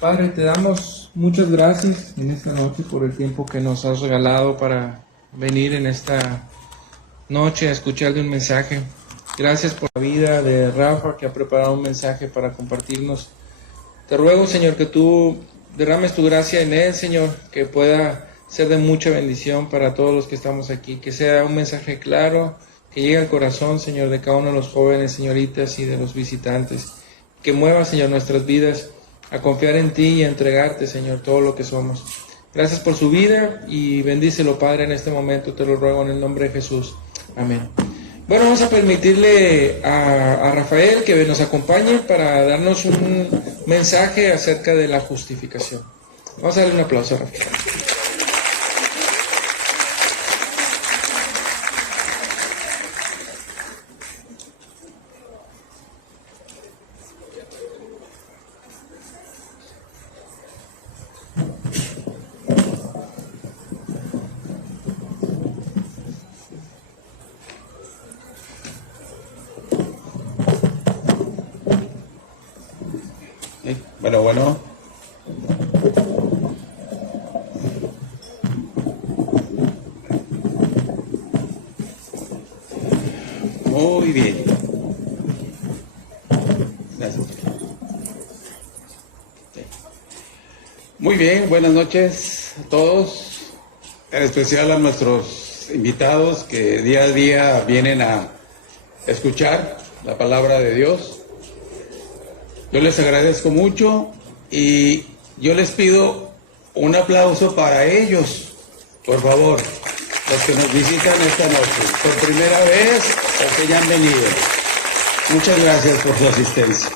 Padre, te damos muchas gracias en esta noche por el tiempo que nos has regalado para venir en esta noche a escuchar de un mensaje. Gracias por la vida de Rafa, que ha preparado un mensaje para compartirnos. Te ruego, Señor, que tú derrames tu gracia en él, Señor, que pueda ser de mucha bendición para todos los que estamos aquí, que sea un mensaje claro, que llegue al corazón, Señor, de cada uno de los jóvenes, señoritas y de los visitantes, que mueva, Señor, nuestras vidas a confiar en ti y a entregarte, Señor, todo lo que somos. Gracias por su vida y bendícelo, Padre, en este momento, te lo ruego en el nombre de Jesús. Amén. Bueno, vamos a permitirle a Rafael que nos acompañe para darnos un mensaje acerca de la justificación. Vamos a darle un aplauso a Rafael. Bueno. Muy bien. Gracias. Muy bien, buenas noches a todos, en especial a nuestros invitados que día a día vienen a escuchar la palabra de Dios. Yo les agradezco mucho y yo les pido un aplauso para ellos, por favor, los que nos visitan esta noche, por primera vez o que ya han venido. Muchas gracias por su asistencia.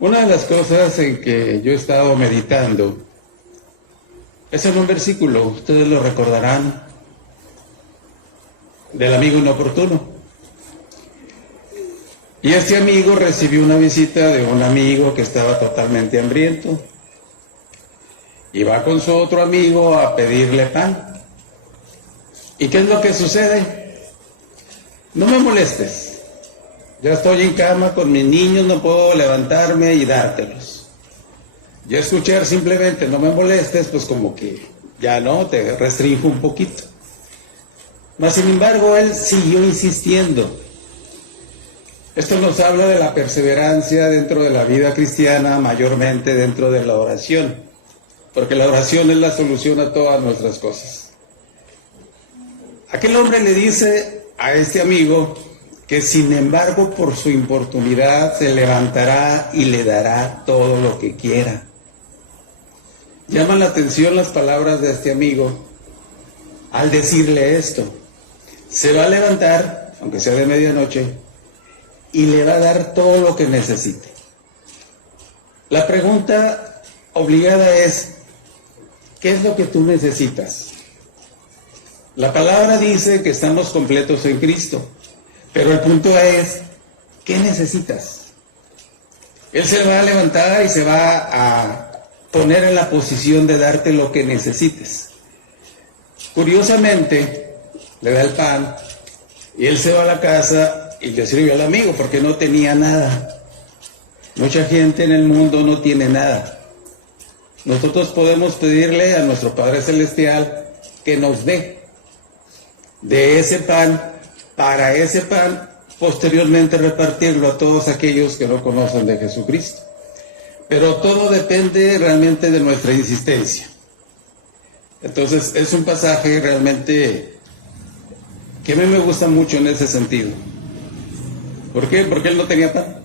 Una de las cosas en que yo he estado meditando es en un versículo, ustedes lo recordarán, del amigo inoportuno. Y este amigo recibió una visita de un amigo que estaba totalmente hambriento. Y va con su otro amigo a pedirle pan. ¿Y qué es lo que sucede? No me molestes. Ya estoy en cama con mis niños, no puedo levantarme y dártelos. Ya escuchar simplemente no me molestes, pues como que ya no, te restringo un poquito. Mas sin embargo, él siguió insistiendo. Esto nos habla de la perseverancia dentro de la vida cristiana, mayormente dentro de la oración, porque la oración es la solución a todas nuestras cosas. Aquel hombre le dice a este amigo que sin embargo por su importunidad se levantará y le dará todo lo que quiera. Llaman la atención las palabras de este amigo al decirle esto. Se va a levantar, aunque sea de medianoche, y le va a dar todo lo que necesite. La pregunta obligada es, ¿qué es lo que tú necesitas? La palabra dice que estamos completos en Cristo, pero el punto es, ¿qué necesitas? Él se va a levantar y se va a poner en la posición de darte lo que necesites. Curiosamente, le da el pan y él se va a la casa y le sirve al amigo porque no tenía nada. Mucha gente en el mundo no tiene nada. Nosotros podemos pedirle a nuestro Padre Celestial que nos dé de ese pan, para ese pan, posteriormente repartirlo a todos aquellos que no conocen de Jesucristo. Pero todo depende realmente de nuestra insistencia. Entonces es un pasaje realmente que a mí me gusta mucho en ese sentido. ¿Por qué? Porque él no tenía pan.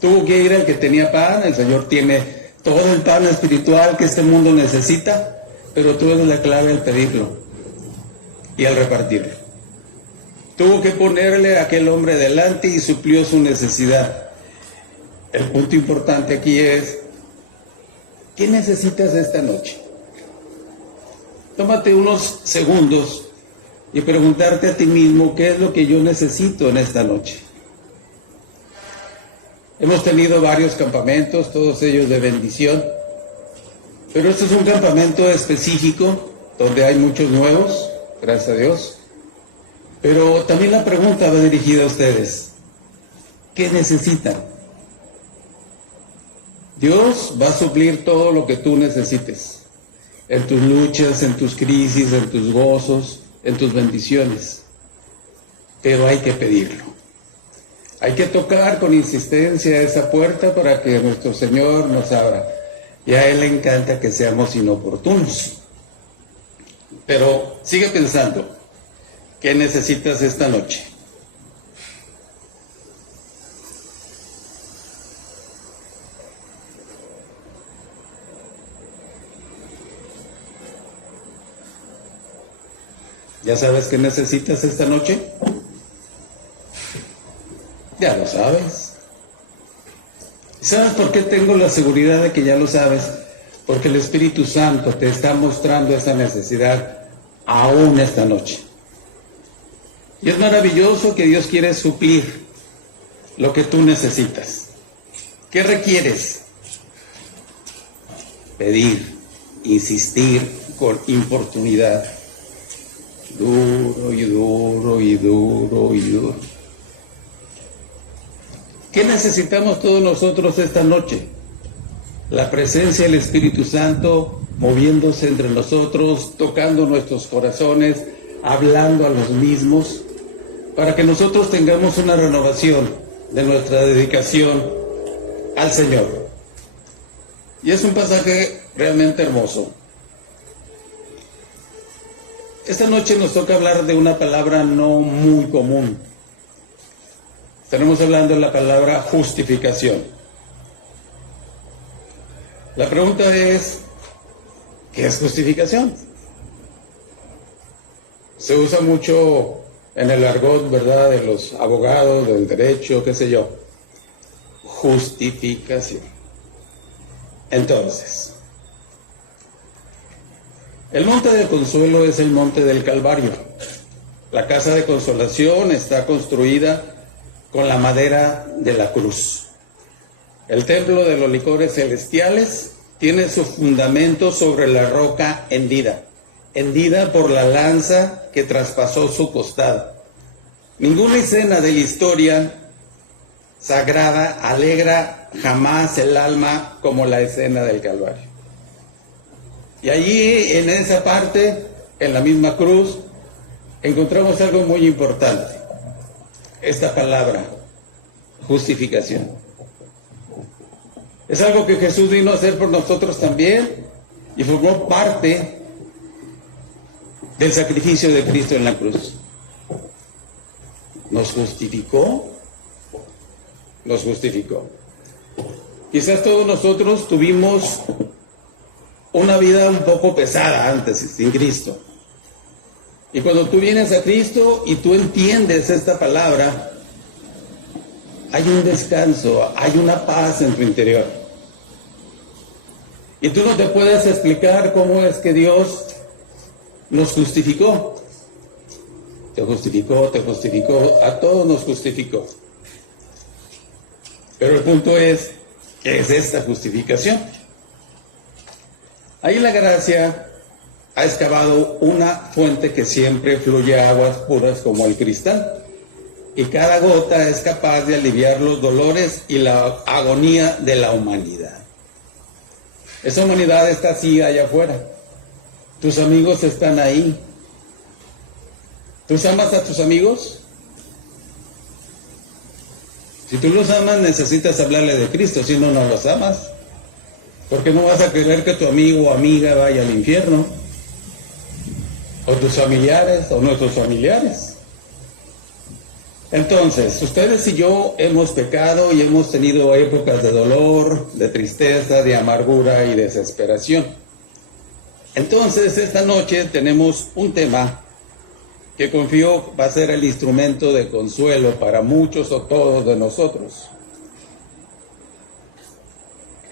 Tuvo que ir al que tenía pan. El Señor tiene todo el pan espiritual que este mundo necesita, pero tú eres la clave al pedirlo y al repartirlo. Tuvo que ponerle a aquel hombre delante y suplió su necesidad. El punto importante aquí es, ¿qué necesitas esta noche? Tómate unos segundos y preguntarte a ti mismo, ¿qué es lo que yo necesito en esta noche? Hemos tenido varios campamentos, todos ellos de bendición, pero este es un campamento específico donde hay muchos nuevos, gracias a Dios, pero también la pregunta va dirigida a ustedes. ¿Qué necesitan? Dios va a suplir todo lo que tú necesites, en tus luchas, en tus crisis, en tus gozos, en tus bendiciones. Pero hay que pedirlo. Hay que tocar con insistencia esa puerta para que nuestro Señor nos abra. Y a Él le encanta que seamos inoportunos. Pero sigue pensando, ¿qué necesitas esta noche? ¿Ya sabes qué necesitas esta noche? Ya lo sabes. ¿Sabes por qué tengo la seguridad de que ya lo sabes? Porque el Espíritu Santo te está mostrando esa necesidad aún esta noche. Y es maravilloso que Dios quiere suplir lo que tú necesitas. ¿Qué requieres? Pedir, insistir con importunidad. Duro y duro y duro y duro. ¿Qué necesitamos todos nosotros esta noche? La presencia del Espíritu Santo moviéndose entre nosotros, tocando nuestros corazones, hablando a los mismos, para que nosotros tengamos una renovación de nuestra dedicación al Señor. Y es un pasaje realmente hermoso. Esta noche nos toca hablar de una palabra no muy común. Estaremos hablando de la palabra justificación. La pregunta es, ¿qué es justificación? Se usa mucho en el argot, ¿verdad?, de los abogados, del derecho, qué sé yo. Justificación. Entonces, el monte de consuelo es el monte del Calvario. La casa de consolación está construida con la madera de la cruz. El templo de los licores celestiales tiene su fundamento sobre la roca hendida por la lanza que traspasó su costado. Ninguna escena de la historia sagrada alegra jamás el alma como la escena del Calvario. Y allí, en esa parte, en la misma cruz, encontramos algo muy importante. Esta palabra, justificación. Es algo que Jesús vino a hacer por nosotros también y formó parte del sacrificio de Cristo en la cruz. Nos justificó. Quizás todos nosotros tuvimos una vida un poco pesada antes, sin Cristo. Y cuando tú vienes a Cristo y tú entiendes esta palabra, hay un descanso, hay una paz en tu interior. Y tú no te puedes explicar cómo es que Dios nos justificó. Te justificó, a todos nos justificó. Pero el punto es, ¿qué es esta justificación? Ahí la gracia ha excavado una fuente que siempre fluye aguas puras como el cristal. Y cada gota es capaz de aliviar los dolores y la agonía de la humanidad. Esa humanidad está así allá afuera. Tus amigos están ahí. ¿Tú amas a tus amigos? Si tú los amas, necesitas hablarle de Cristo, si no, no los amas. Porque no vas a querer que tu amigo o amiga vaya al infierno. O tus familiares, o nuestros familiares. Entonces, ustedes y yo hemos pecado y hemos tenido épocas de dolor, de tristeza, de amargura y desesperación. Entonces, esta noche tenemos un tema que confío va a ser el instrumento de consuelo para muchos o todos de nosotros.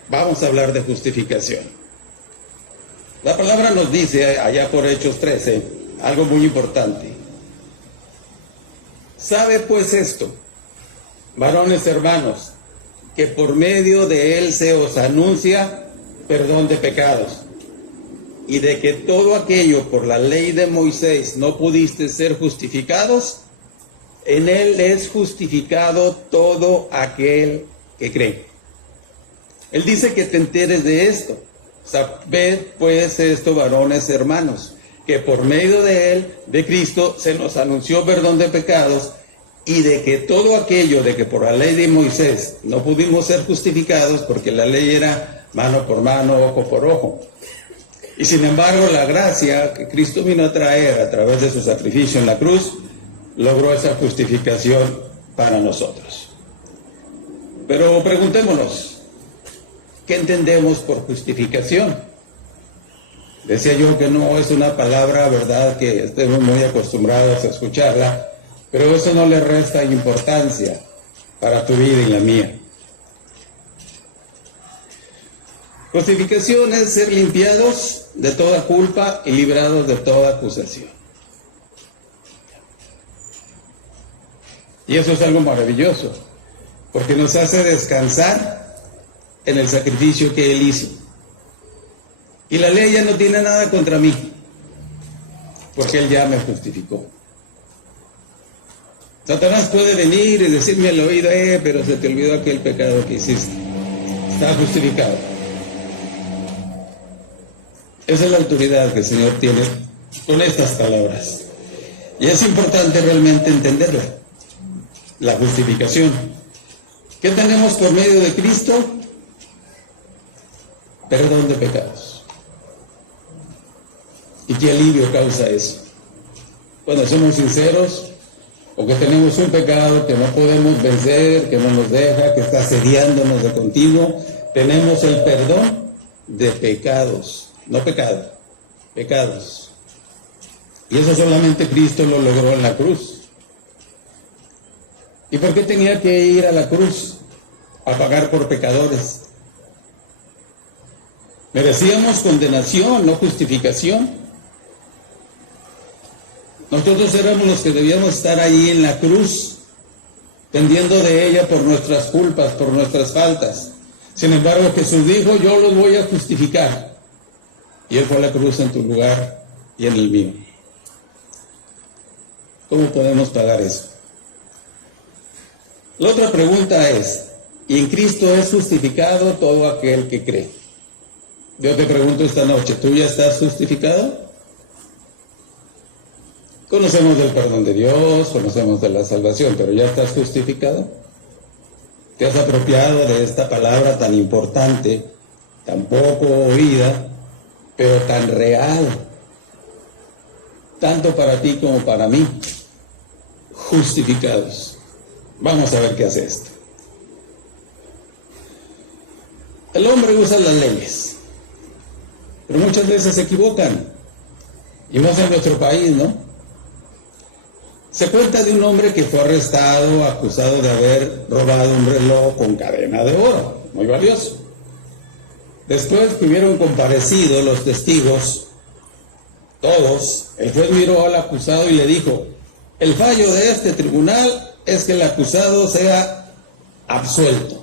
Vamos a hablar de justificación. La palabra nos dice, allá por Hechos 13, algo muy importante. Sabe pues esto, varones hermanos, que por medio de él se os anuncia perdón de pecados, y de que todo aquello por la ley de Moisés no pudiste ser justificados, En Él es justificado todo aquel que cree. Él dice que te enteres de esto. Sabed pues esto, varones hermanos, que por medio de Él, de Cristo, se nos anunció perdón de pecados, y de que todo aquello de que por la ley de Moisés no pudimos ser justificados, porque la ley era mano por mano, ojo por ojo. Y sin embargo, la gracia que Cristo vino a traer a través de su sacrificio en la cruz, logró esa justificación para nosotros. Pero preguntémonos, ¿qué entendemos por justificación? Decía yo que no es una palabra, ¿verdad?, que estemos muy acostumbrados a escucharla, pero eso no le resta importancia para tu vida y la mía. Justificación es ser limpiados de toda culpa y librados de toda acusación. Y eso es algo maravilloso, porque nos hace descansar en el sacrificio que Él hizo. Y la ley ya no tiene nada contra mí, porque Él ya me justificó. Satanás puede venir y decirme al oído, pero se te olvidó aquel pecado que hiciste. Está justificado. Esa es la autoridad que el Señor tiene con estas palabras. Y es importante realmente entenderla. La justificación. ¿Qué tenemos por medio de Cristo? Perdón de pecados. ¿Y qué alivio causa eso? Cuando somos sinceros, o que tenemos un pecado que no podemos vencer, que no nos deja, que está asediándonos de continuo, tenemos el perdón de pecados. No pecado, pecados. Y eso solamente Cristo lo logró en la cruz. ¿Y por qué tenía que ir a la cruz? A pagar por pecadores. Merecíamos condenación, no justificación. Nosotros éramos los que debíamos estar ahí en la cruz, pendiendo de ella por nuestras culpas, por nuestras faltas. Sin embargo, Jesús dijo, yo los voy a justificar. Y Él fue a la cruz en tu lugar y en el mío. ¿Cómo podemos pagar eso? La otra pregunta es, ¿y en Cristo es justificado todo aquel que cree? Yo te pregunto esta noche, ¿tú ya estás justificado? Conocemos del perdón de Dios, conocemos de la salvación, pero ¿ya estás justificado? ¿Te has apropiado de esta palabra tan importante, tan poco oída, pero tan real, tanto para ti como para mí? Justificados. Vamos a ver qué hace esto. El hombre usa las leyes, pero muchas veces se equivocan, y más en nuestro país, ¿no? Se cuenta de un hombre que fue arrestado, acusado de haber robado un reloj con cadena de oro, muy valioso. Después que hubieron comparecido los testigos, todos, el juez miró al acusado y le dijo, el fallo de este tribunal es que el acusado sea absuelto.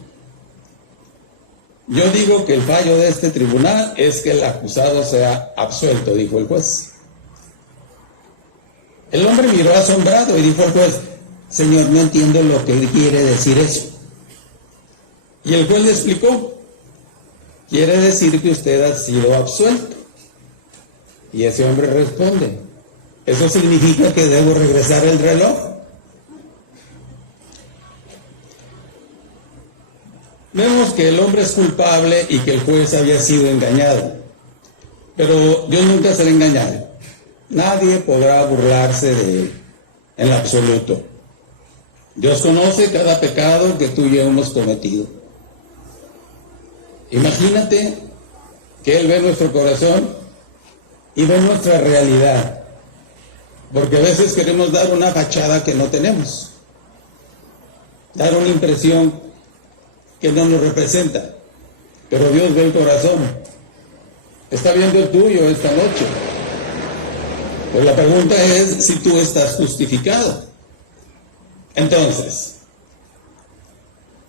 Yo digo que el fallo de este tribunal es que el acusado sea absuelto, dijo el juez. El hombre miró asombrado y dijo al juez, señor, no entiendo lo que quiere decir eso. Y el juez le explicó, quiere decir que usted ha sido absuelto. Y ese hombre responde, ¿eso significa que debo regresar el reloj? Vemos que el hombre es culpable y que el juez había sido engañado. Pero Dios nunca será engañado. Nadie podrá burlarse de Él en absoluto. Dios conoce cada pecado que tú y yo hemos cometido. Imagínate que Él ve nuestro corazón y ve nuestra realidad. Porque a veces queremos dar una fachada que no tenemos. Dar una impresión que no nos representa. Pero Dios ve el corazón. Está viendo el tuyo esta noche. Pues la pregunta es si tú estás justificado. Entonces,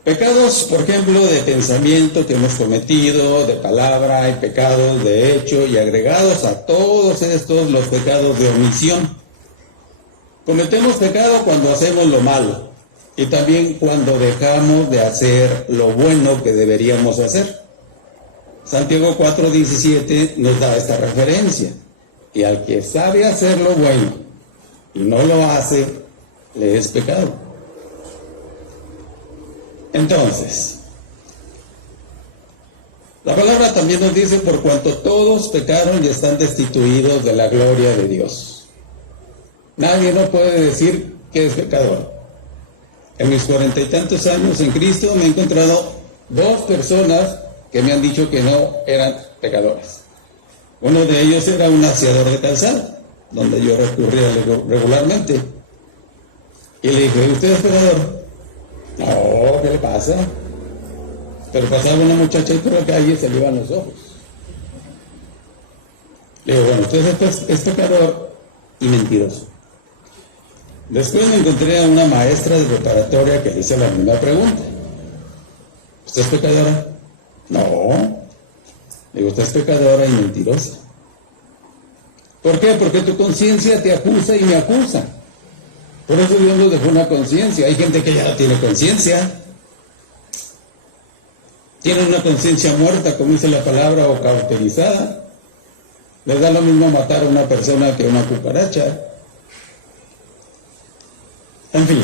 pecados, por ejemplo, de pensamiento que hemos cometido, de palabra, y pecados de hecho, y agregados a todos estos los pecados de omisión. Cometemos pecado cuando hacemos lo malo y también cuando dejamos de hacer lo bueno que deberíamos hacer. Santiago 4:17 nos da esta referencia. Y al que sabe hacer lo bueno y no lo hace, le es pecado. Entonces, la palabra también nos dice: por cuanto todos pecaron y están destituidos de la gloria de Dios. Nadie no puede decir que es pecador. En mis 40 y tantos años en Cristo me he encontrado 2 personas que me han dicho que no eran pecadores. Uno de ellos era un aseador de calzada, donde yo recurría regularmente. Y le dije: ¿usted es pecador? No, ¿qué le pasa? Pero pasaba una muchacha ahí por la calle y se le iban los ojos. Le digo: bueno, usted es pecador y mentiroso. Después me encontré a una maestra de preparatoria que le hice la misma pregunta: ¿usted es pecadora? No. Le digo: usted es pecadora y mentirosa. ¿Por qué? Porque tu conciencia te acusa y me acusa. Por eso Dios nos dejó una conciencia. Hay gente que ya no tiene conciencia. Tienen una conciencia muerta, como dice la palabra, o cauterizada. Les da lo mismo matar a una persona que a una cucaracha. En fin.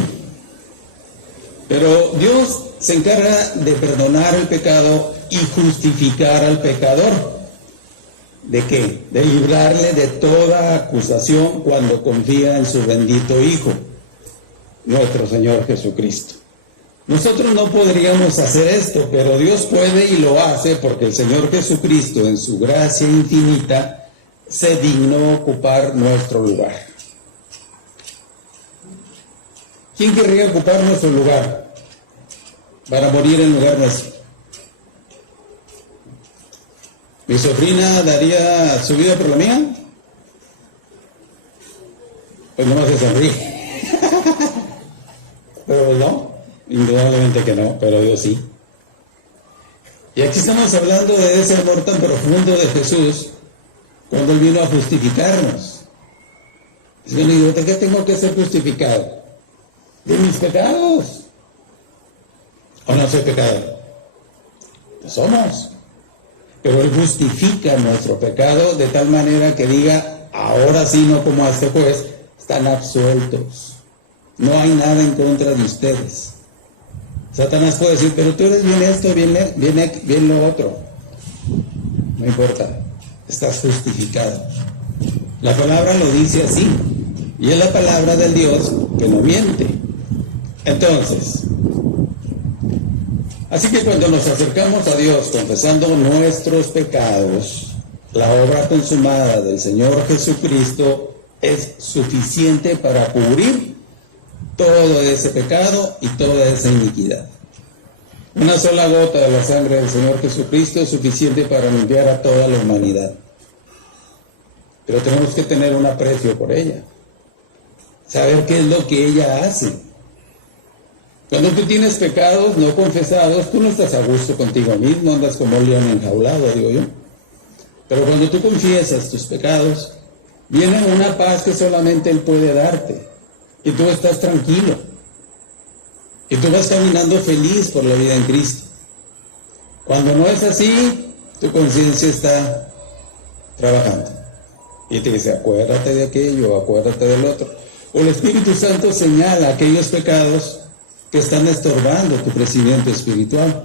Pero Dios se encarga de perdonar el pecado y justificar al pecador. ¿De qué? De librarle de toda acusación cuando confía en su bendito Hijo, nuestro Señor Jesucristo. Nosotros no podríamos hacer esto, pero Dios puede y lo hace porque el Señor Jesucristo, en su gracia infinita, se dignó ocupar nuestro lugar. ¿Quién querría ocupar nuestro lugar para morir en lugar nuestro? ¿Mi sobrina daría su vida por la mía? Pues no se sonríe. Pero no, indudablemente que no, pero Dios sí. Y aquí estamos hablando de ese amor tan profundo de Jesús cuando Él vino a justificarnos. Y yo le digo: ¿de qué tengo que ser justificado? De mis pecados. ¿O no soy pecador? Pues somos. Pero Él justifica nuestro pecado de tal manera que diga: ahora sí, no como a este juez, están absueltos. No hay nada en contra de ustedes. Satanás puede decir: pero tú eres bien esto, bien lo otro. No importa, estás justificado. La palabra lo dice así, y es la palabra del Dios que no miente. Entonces, así que cuando nos acercamos a Dios confesando nuestros pecados, la obra consumada del Señor Jesucristo es suficiente para cubrir todo ese pecado y toda esa iniquidad. Una sola gota de la sangre del Señor Jesucristo es suficiente para limpiar a toda la humanidad. Pero tenemos que tener un aprecio por ella, saber qué es lo que ella hace. Cuando tú tienes pecados no confesados, tú no estás a gusto contigo mismo, andas como un león enjaulado, digo yo. Pero cuando tú confiesas tus pecados, viene una paz que solamente Él puede darte. Y tú estás tranquilo. Y tú vas caminando feliz por la vida en Cristo. Cuando no es así, tu conciencia está trabajando. Y te dice: acuérdate de aquello, acuérdate del otro. O el Espíritu Santo señala aquellos pecados que están estorbando tu crecimiento espiritual.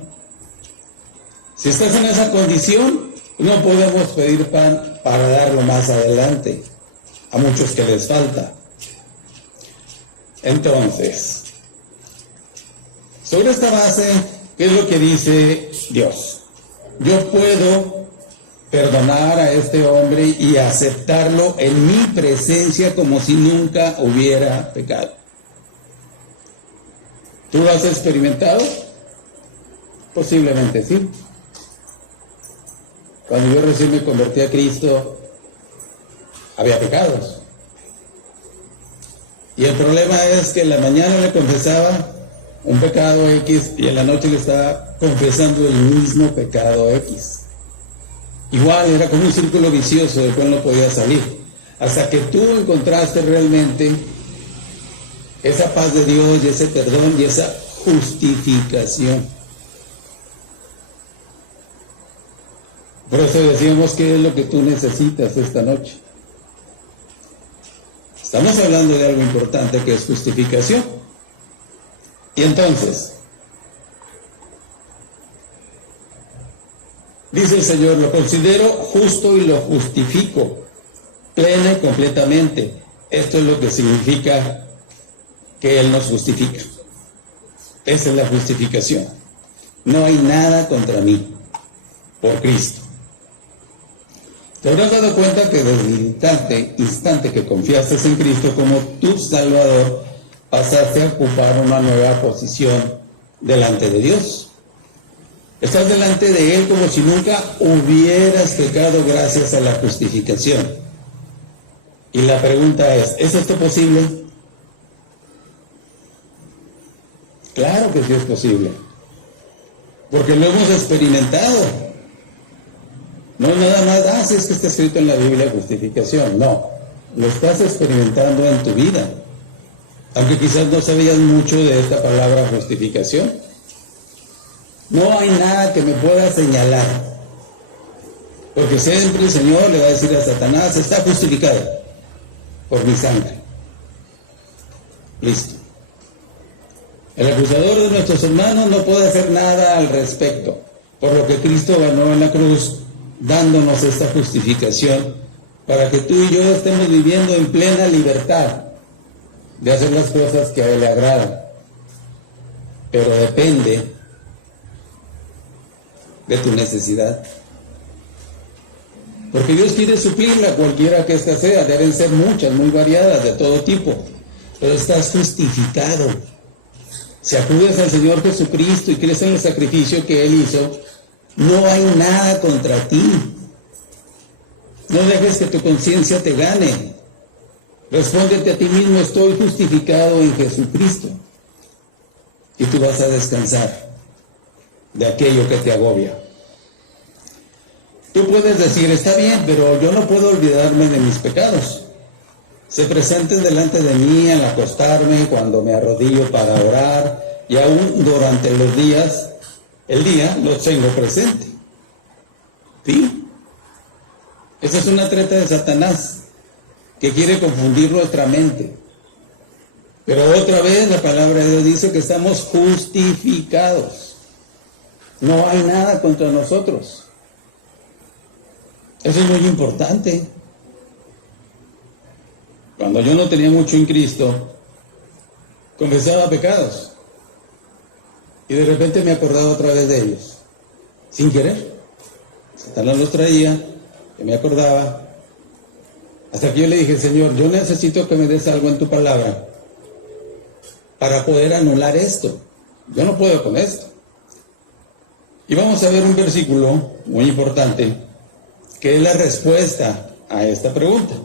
Si estás en esa condición, no podemos pedir pan para darlo más adelante a muchos que les falta. Entonces, sobre esta base, ¿qué es lo que dice Dios? Yo puedo perdonar a este hombre y aceptarlo en mi presencia como si nunca hubiera pecado. ¿Tú lo has experimentado? Posiblemente sí. Cuando yo recién me convertí a Cristo, había pecados. Y el problema es que en la mañana le confesaba un pecado X y en la noche le estaba confesando el mismo pecado X. Igual era como un círculo vicioso del cual no podía salir. Hasta que tú encontraste realmente esa paz de Dios y ese perdón y esa justificación. Por eso decíamos, ¿qué es lo que tú necesitas esta noche? Estamos hablando de algo importante que es justificación. Y entonces, dice el Señor, lo considero justo y lo justifico plena y completamente. Esto es lo que significa que Él nos justifica. Esa es la justificación. No hay nada contra mí por Cristo. Te habrás dado cuenta que desde el instante que confiaste en Cristo como tu Salvador, pasaste a ocupar una nueva posición delante de Dios. Estás delante de Él como si nunca hubieras pecado gracias a la justificación. Y la pregunta ¿es esto posible? Claro que sí es posible, porque lo hemos experimentado. No es nada más, si es que está escrito en la Biblia justificación. No, lo estás experimentando en tu vida. Aunque quizás no sabías mucho de esta palabra justificación. No hay nada que me pueda señalar. Porque siempre el Señor le va a decir a Satanás, está justificado por mi sangre. Listo. El acusador de nuestros hermanos no puede hacer nada al respecto, por lo que Cristo ganó en la cruz, dándonos esta justificación para que tú y yo estemos viviendo en plena libertad de hacer las cosas que a Él le agradan. Pero depende de tu necesidad. Porque Dios quiere suplirla, cualquiera que ésta sea. Deben ser muchas, muy variadas, de todo tipo. Pero estás justificado. Si acudes al Señor Jesucristo y crees en el sacrificio que Él hizo, no hay nada contra ti. No dejes que tu conciencia te gane. Respóndete a ti mismo, estoy justificado en Jesucristo. Y tú vas a descansar de aquello que te agobia. Tú puedes decir, está bien, pero yo no puedo olvidarme de mis pecados. Se presenten delante de mí al acostarme, cuando me arrodillo para orar, y aún durante los días, el día los tengo presente. ¿Sí? Esa es una treta de Satanás, que quiere confundir nuestra mente. Pero otra vez la palabra de Dios dice que estamos justificados. No hay nada contra nosotros. Eso es muy importante. Cuando yo no tenía mucho en Cristo, confesaba pecados. Y de repente me acordaba otra vez de ellos. Sin querer. Satanás los traía, que me acordaba. Hasta que yo le dije, Señor, yo necesito que me des algo en tu palabra para poder anular esto. Yo no puedo con esto. Y vamos a ver un versículo muy importante, que es la respuesta a esta pregunta.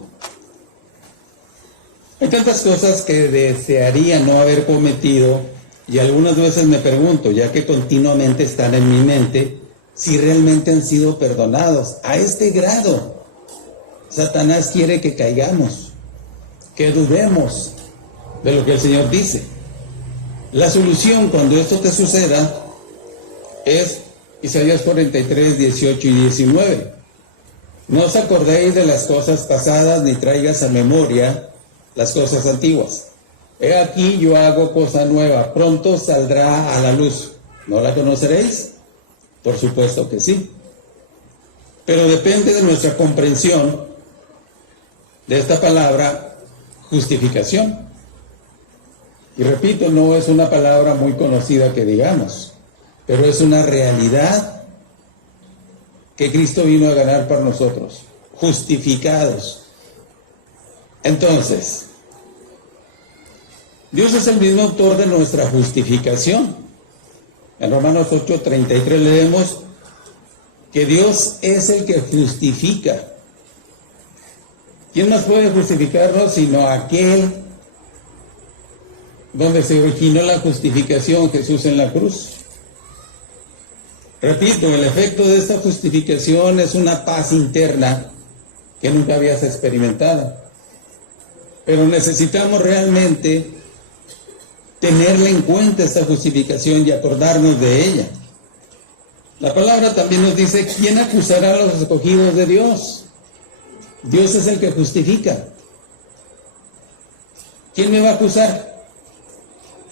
Hay tantas cosas que desearía no haber cometido, y algunas veces me pregunto, ya que continuamente están en mi mente, si realmente han sido perdonados. A este grado, Satanás quiere que caigamos, que dudemos de lo que el Señor dice. La solución cuando esto te suceda es Isaías 43, 18 y 19. No os acordéis de las cosas pasadas, ni traigas a memoria las cosas antiguas. He aquí yo hago cosa nueva, pronto saldrá a la luz. ¿No la conoceréis? Por supuesto que sí. Pero depende de nuestra comprensión de esta palabra, justificación. Y repito, no es una palabra muy conocida que digamos, pero es una realidad que Cristo vino a ganar por nosotros, justificados. Entonces, Dios es el mismo autor de nuestra justificación. En Romanos 8:33 leemos que Dios es el que justifica. ¿Quién más puede justificarnos sino aquel donde se originó la justificación, Jesús en la cruz? Repito, el efecto de esta justificación es una paz interna que nunca habías experimentado. Pero necesitamos realmente tenerla en cuenta esta justificación y acordarnos de ella. La palabra también nos dice, ¿quién acusará a los escogidos de Dios? Dios es el que justifica. ¿Quién me va a acusar?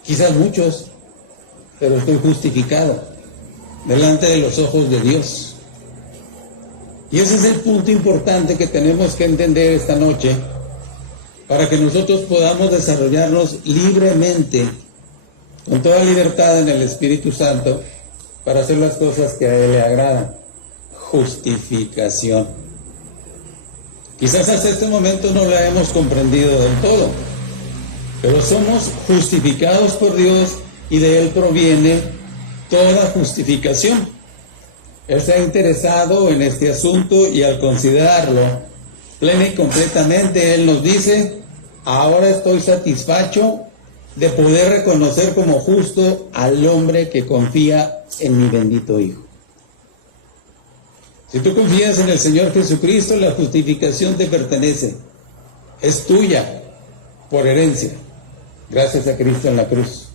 Quizás muchos, pero estoy justificado delante de los ojos de Dios. Y ese es el punto importante que tenemos que entender esta noche para que nosotros podamos desarrollarnos libremente, con toda libertad en el Espíritu Santo, para hacer las cosas que a Él le agradan. Justificación. Quizás hasta este momento no la hemos comprendido del todo, pero somos justificados por Dios y de Él proviene toda justificación. Él se ha interesado en este asunto y al considerarlo plena y completamente, Él nos dice, ahora estoy satisfecho de poder reconocer como justo al hombre que confía en mi bendito Hijo. Si tú confías en el Señor Jesucristo, la justificación te pertenece, es tuya por herencia, gracias a Cristo en la cruz.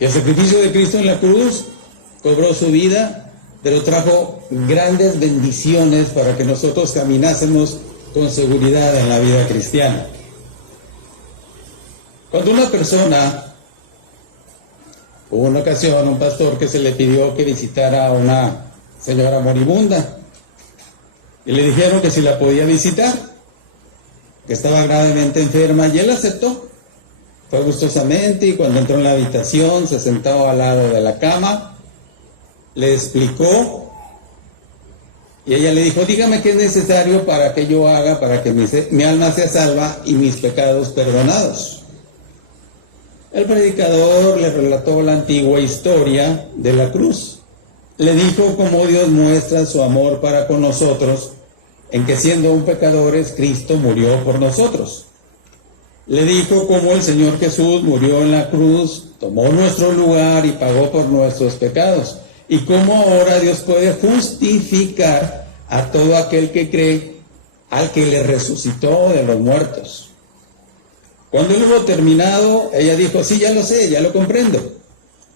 Y el sacrificio de Cristo en la cruz cobró su vida, pero trajo grandes bendiciones para que nosotros caminásemos con seguridad en la vida cristiana. Cuando una persona, hubo una ocasión, un pastor que se le pidió que visitara a una señora moribunda, y le dijeron que si la podía visitar, que estaba gravemente enferma, y él aceptó. Fue gustosamente, y cuando entró en la habitación, se sentó al lado de la cama, le explicó, y ella le dijo, dígame qué es necesario para que yo haga, para que mi alma sea salva y mis pecados perdonados. El predicador le relató la antigua historia de la cruz. Le dijo cómo Dios muestra su amor para con nosotros, en que siendo aún pecadores, Cristo murió por nosotros. Le dijo cómo el Señor Jesús murió en la cruz, tomó nuestro lugar y pagó por nuestros pecados. Y cómo ahora Dios puede justificar a todo aquel que cree al que le resucitó de los muertos. Cuando él hubo terminado, ella dijo, sí, ya lo sé, ya lo comprendo,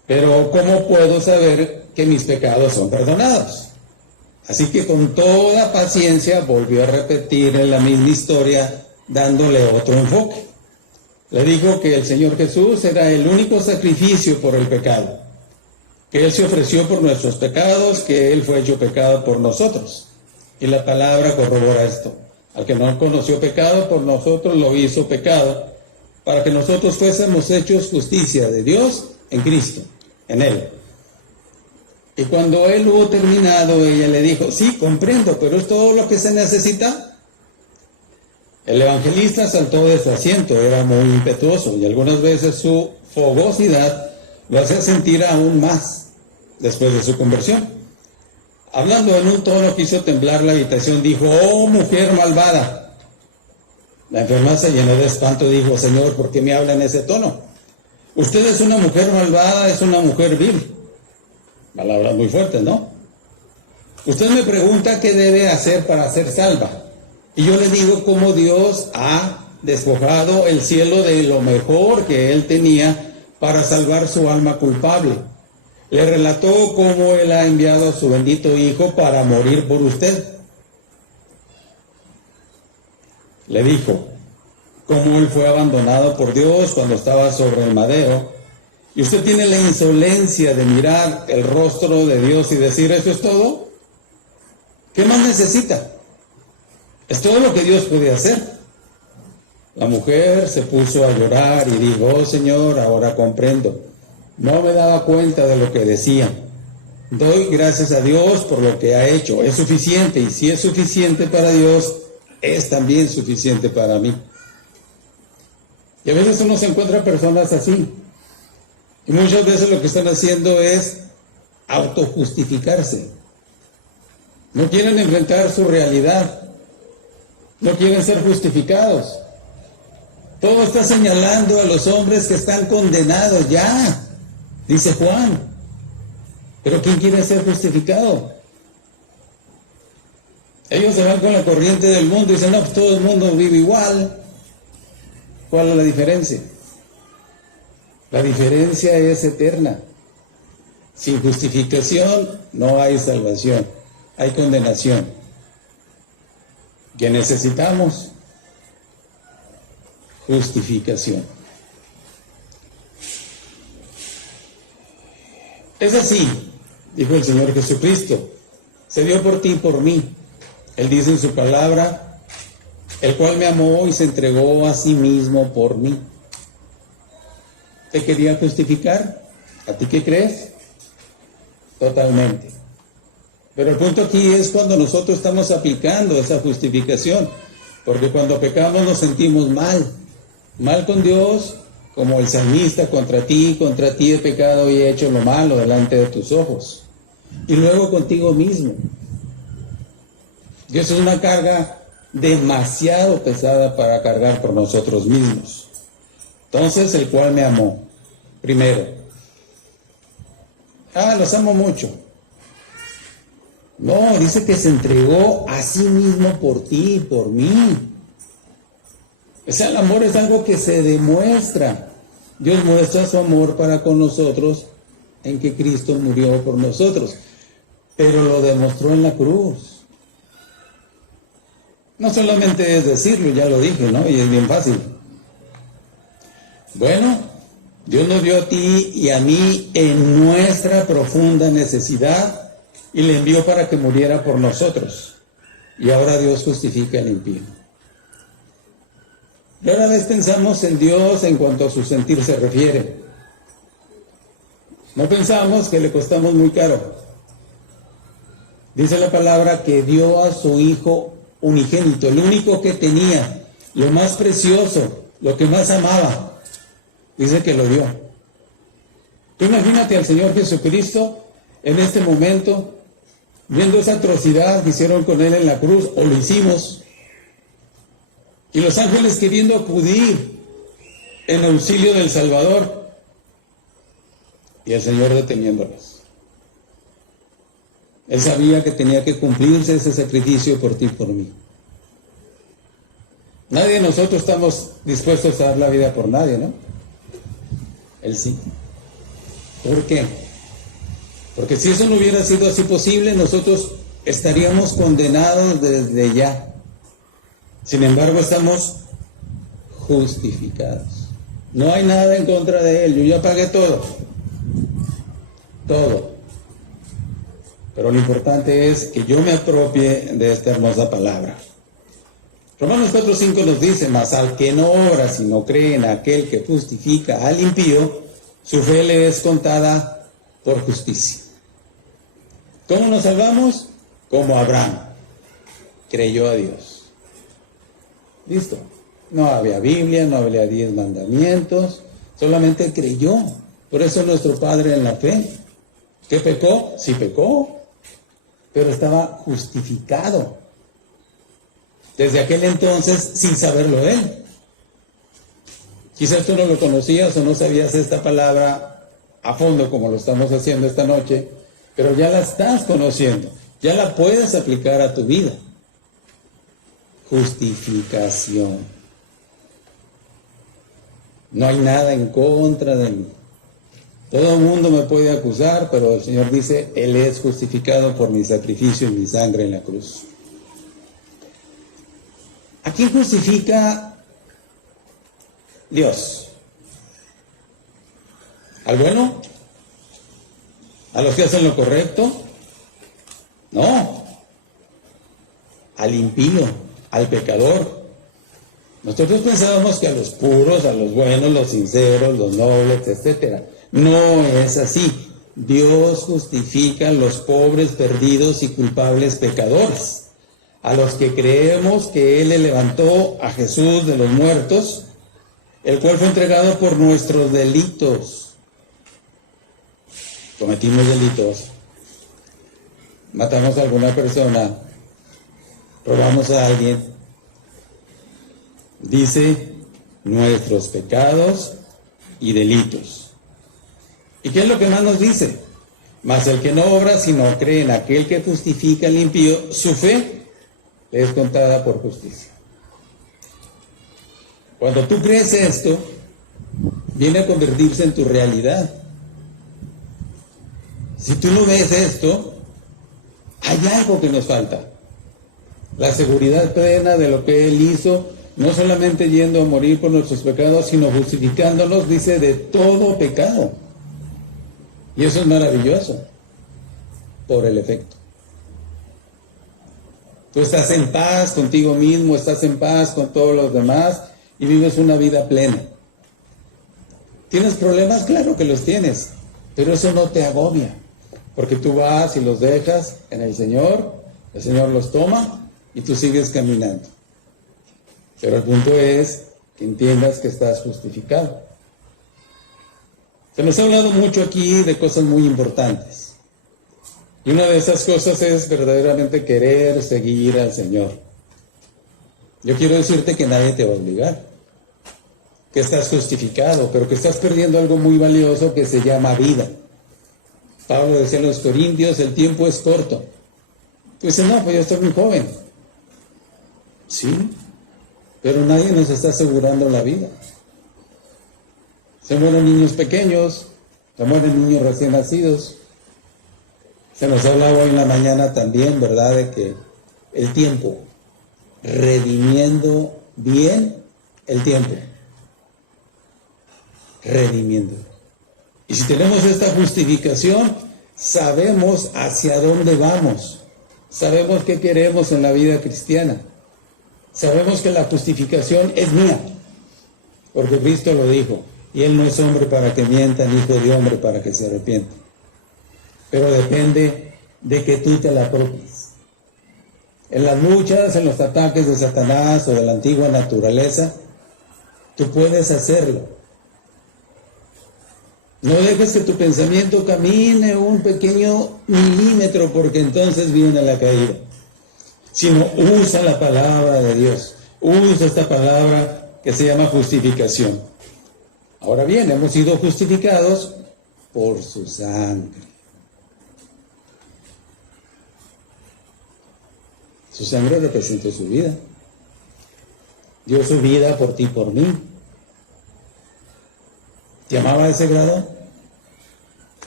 pero ¿cómo puedo saber que mis pecados son perdonados? Así que con toda paciencia volvió a repetir la misma historia, dándole otro enfoque. Le dijo que el Señor Jesús era el único sacrificio por el pecado, que Él se ofreció por nuestros pecados, que Él fue hecho pecado por nosotros. Y la palabra corrobora esto. Al que no conoció pecado, por nosotros lo hizo pecado, para que nosotros fuésemos hechos justicia de Dios en Cristo, en Él. Y cuando Él hubo terminado, ella le dijo, sí, comprendo, pero ¿es todo lo que se necesita? El evangelista saltó de su asiento, era muy impetuoso, y algunas veces su fogosidad lo hacía sentir aún más después de su conversión. Hablando en un tono que hizo temblar la habitación, dijo, oh mujer malvada. La enferma se llenó de espanto y dijo, Señor, ¿por qué me habla en ese tono? Usted es una mujer malvada, es una mujer vil. Palabras muy fuertes, ¿no? Usted me pregunta qué debe hacer para ser salva. Y yo le digo cómo Dios ha despojado el cielo de lo mejor que Él tenía para salvar su alma culpable. Le relató cómo Él ha enviado a su bendito Hijo para morir por usted. Le dijo cómo Él fue abandonado por Dios cuando estaba sobre el madero. Y usted tiene la insolencia de mirar el rostro de Dios y decir, ¿eso es todo? ¿Qué más necesita? Es todo lo que Dios puede hacer. La mujer se puso a llorar y dijo, oh Señor, ahora comprendo. No me daba cuenta de lo que decía. Doy gracias a Dios por lo que ha hecho. Es suficiente, y si es suficiente para Dios, es también suficiente para mí. Y a veces uno se encuentra personas así. Y muchas veces lo que están haciendo es autojustificarse. No quieren enfrentar su realidad. No quieren ser justificados. Todo está señalando a los hombres que están condenados ya, dice Juan. Pero ¿quién quiere ser justificado? Ellos se van con la corriente del mundo y dicen, no, pues todo el mundo vive igual. ¿Cuál es la diferencia? La diferencia es eterna. Sin justificación no hay salvación, hay condenación. ¿Qué necesitamos? Justificación. Es así, dijo el Señor Jesucristo, se dio por ti y por mí. Él dice en su palabra, el cual me amó y se entregó a sí mismo por mí. ¿Te quería justificar? ¿A ti qué crees? Totalmente. Pero el punto aquí es cuando nosotros estamos aplicando esa justificación, porque cuando pecamos nos sentimos mal con Dios, como el salmista, contra ti he pecado y he hecho lo malo delante de tus ojos, y luego contigo mismo. Dios es una carga demasiado pesada para cargar por nosotros mismos. Entonces, el cual me amó, primero. Los amo mucho. No, dice que se entregó a sí mismo por ti y por mí. O sea, el amor es algo que se demuestra. Dios muestra su amor para con nosotros en que Cristo murió por nosotros, pero lo demostró en la cruz. No solamente es decirlo, ya lo dije, ¿no? Y es bien fácil. Bueno, Dios nos dio a ti y a mí en nuestra profunda necesidad y le envió para que muriera por nosotros. Y ahora Dios justifica al impío. Y ahora vez pensamos en Dios en cuanto a su sentir se refiere. No pensamos que le costamos muy caro. Dice la palabra que dio a su Hijo unigénito, el único que tenía, lo más precioso, lo que más amaba. Dice que lo dio. Tú imagínate al Señor Jesucristo en este momento, viendo esa atrocidad que hicieron con Él en la cruz, o lo hicimos, y los ángeles queriendo acudir en auxilio del Salvador, y el Señor deteniéndolos. Él sabía que tenía que cumplirse ese sacrificio por ti y por mí. Nadie de nosotros estamos dispuestos a dar la vida por nadie, ¿no? Él sí. ¿Por qué? Porque si eso no hubiera sido así posible, nosotros estaríamos condenados desde ya. Sin embargo, estamos justificados. No hay nada en contra de Él. Yo ya pagué todo. Todo. Pero lo importante es que yo me apropie de esta hermosa palabra. Romanos 4:5 nos dice, mas al que no obra, sino cree en aquel que justifica al impío, su fe le es contada por justicia. ¿Cómo nos salvamos? Como Abraham creyó a Dios. Listo. No había Biblia, no había 10 mandamientos, solamente creyó. Por eso nuestro Padre en la fe. ¿Qué pecó? Sí pecó, pero estaba justificado. Desde aquel entonces, sin saberlo él. Quizás tú no lo conocías o no sabías esta palabra a fondo como lo estamos haciendo esta noche, pero ya la estás conociendo, ya la puedes aplicar a tu vida. Justificación. No hay nada en contra de mí. Todo el mundo me puede acusar, pero el Señor dice, Él es justificado por mi sacrificio y mi sangre en la cruz. ¿A quién justifica Dios? ¿Al bueno? ¿A los que hacen lo correcto? No. Al impío, al pecador. Nosotros pensábamos que a los puros, a los buenos, los sinceros, los nobles, etc. No es así. Dios justifica a los pobres, perdidos y culpables pecadores. A los que creemos que Él le levantó a Jesús de los muertos, el cual fue entregado por nuestros delitos. Cometimos delitos. Matamos a alguna persona. Robamos a alguien. Dice nuestros pecados y delitos. ¿Y qué es lo que más nos dice? Mas el que no obra, sino cree en aquel que justifica al impío, su fe es contada por justicia. Cuando tú crees esto, viene a convertirse en tu realidad. Si tú no ves esto, hay algo que nos falta. La seguridad plena de lo que Él hizo, no solamente yendo a morir por nuestros pecados, sino justificándonos, dice, de todo pecado. Y eso es maravilloso, por el efecto. Tú estás en paz contigo mismo, estás en paz con todos los demás y vives una vida plena. ¿Tienes problemas? Claro que los tienes, pero eso no te agobia, porque tú vas y los dejas en el Señor los toma y tú sigues caminando. Pero el punto es que entiendas que estás justificado. Se nos ha hablado mucho aquí de cosas muy importantes. Y una de esas cosas es verdaderamente querer seguir al Señor. Yo quiero decirte que nadie te va a obligar, que estás justificado, pero que estás perdiendo algo muy valioso que se llama vida. Pablo decía a los Corintios, el tiempo es corto. Tú dices, no, pues yo estoy muy joven. Sí, pero nadie nos está asegurando la vida. Se mueren niños pequeños, se mueren niños recién nacidos. Se nos hablaba hoy en la mañana también, ¿verdad?, de que el tiempo, redimiendo bien el tiempo, redimiendo. Y si tenemos esta justificación, sabemos hacia dónde vamos, sabemos qué queremos en la vida cristiana, sabemos que la justificación es mía, porque Cristo lo dijo, y Él no es hombre para que mienta, ni hijo de hombre para que se arrepienta. Pero depende de que tú te la apropies. En las luchas, en los ataques de Satanás o de la antigua naturaleza, tú puedes hacerlo. No dejes que tu pensamiento camine un pequeño milímetro, porque entonces viene la caída. Sino usa la palabra de Dios. Usa esta palabra que se llama justificación. Ahora bien, hemos sido justificados por su sangre. Su sangre representó su vida. Dio su vida por ti y por mí. ¿Te amaba a ese grado?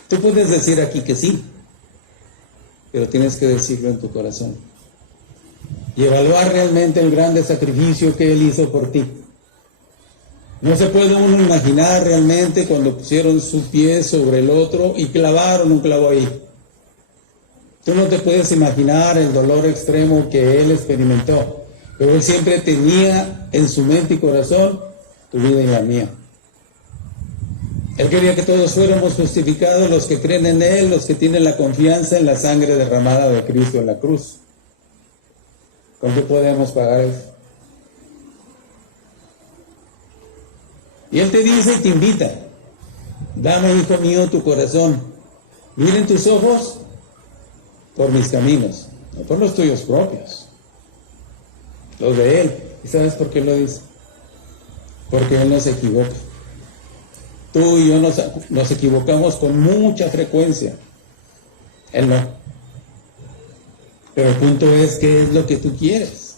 Tú puedes decir aquí que sí, pero tienes que decirlo en tu corazón. Y evaluar realmente el grande sacrificio que Él hizo por ti. No se puede uno imaginar realmente cuando pusieron su pie sobre el otro y clavaron un clavo ahí. Tú no te puedes imaginar el dolor extremo que Él experimentó, pero Él siempre tenía en su mente y corazón tu vida y la mía. Él quería que todos fuéramos justificados, los que creen en Él, los que tienen la confianza en la sangre derramada de Cristo en la cruz. ¿Con qué podemos pagar eso? Y Él te dice y te invita, dame, hijo mío, tu corazón. Miren tus ojos por mis caminos, no por los tuyos propios, los de Él. ¿Y sabes por qué lo dice? Porque Él no se equivoca. Tú y yo nos equivocamos con mucha frecuencia. Él no. Pero el punto es, ¿qué es lo que tú quieres?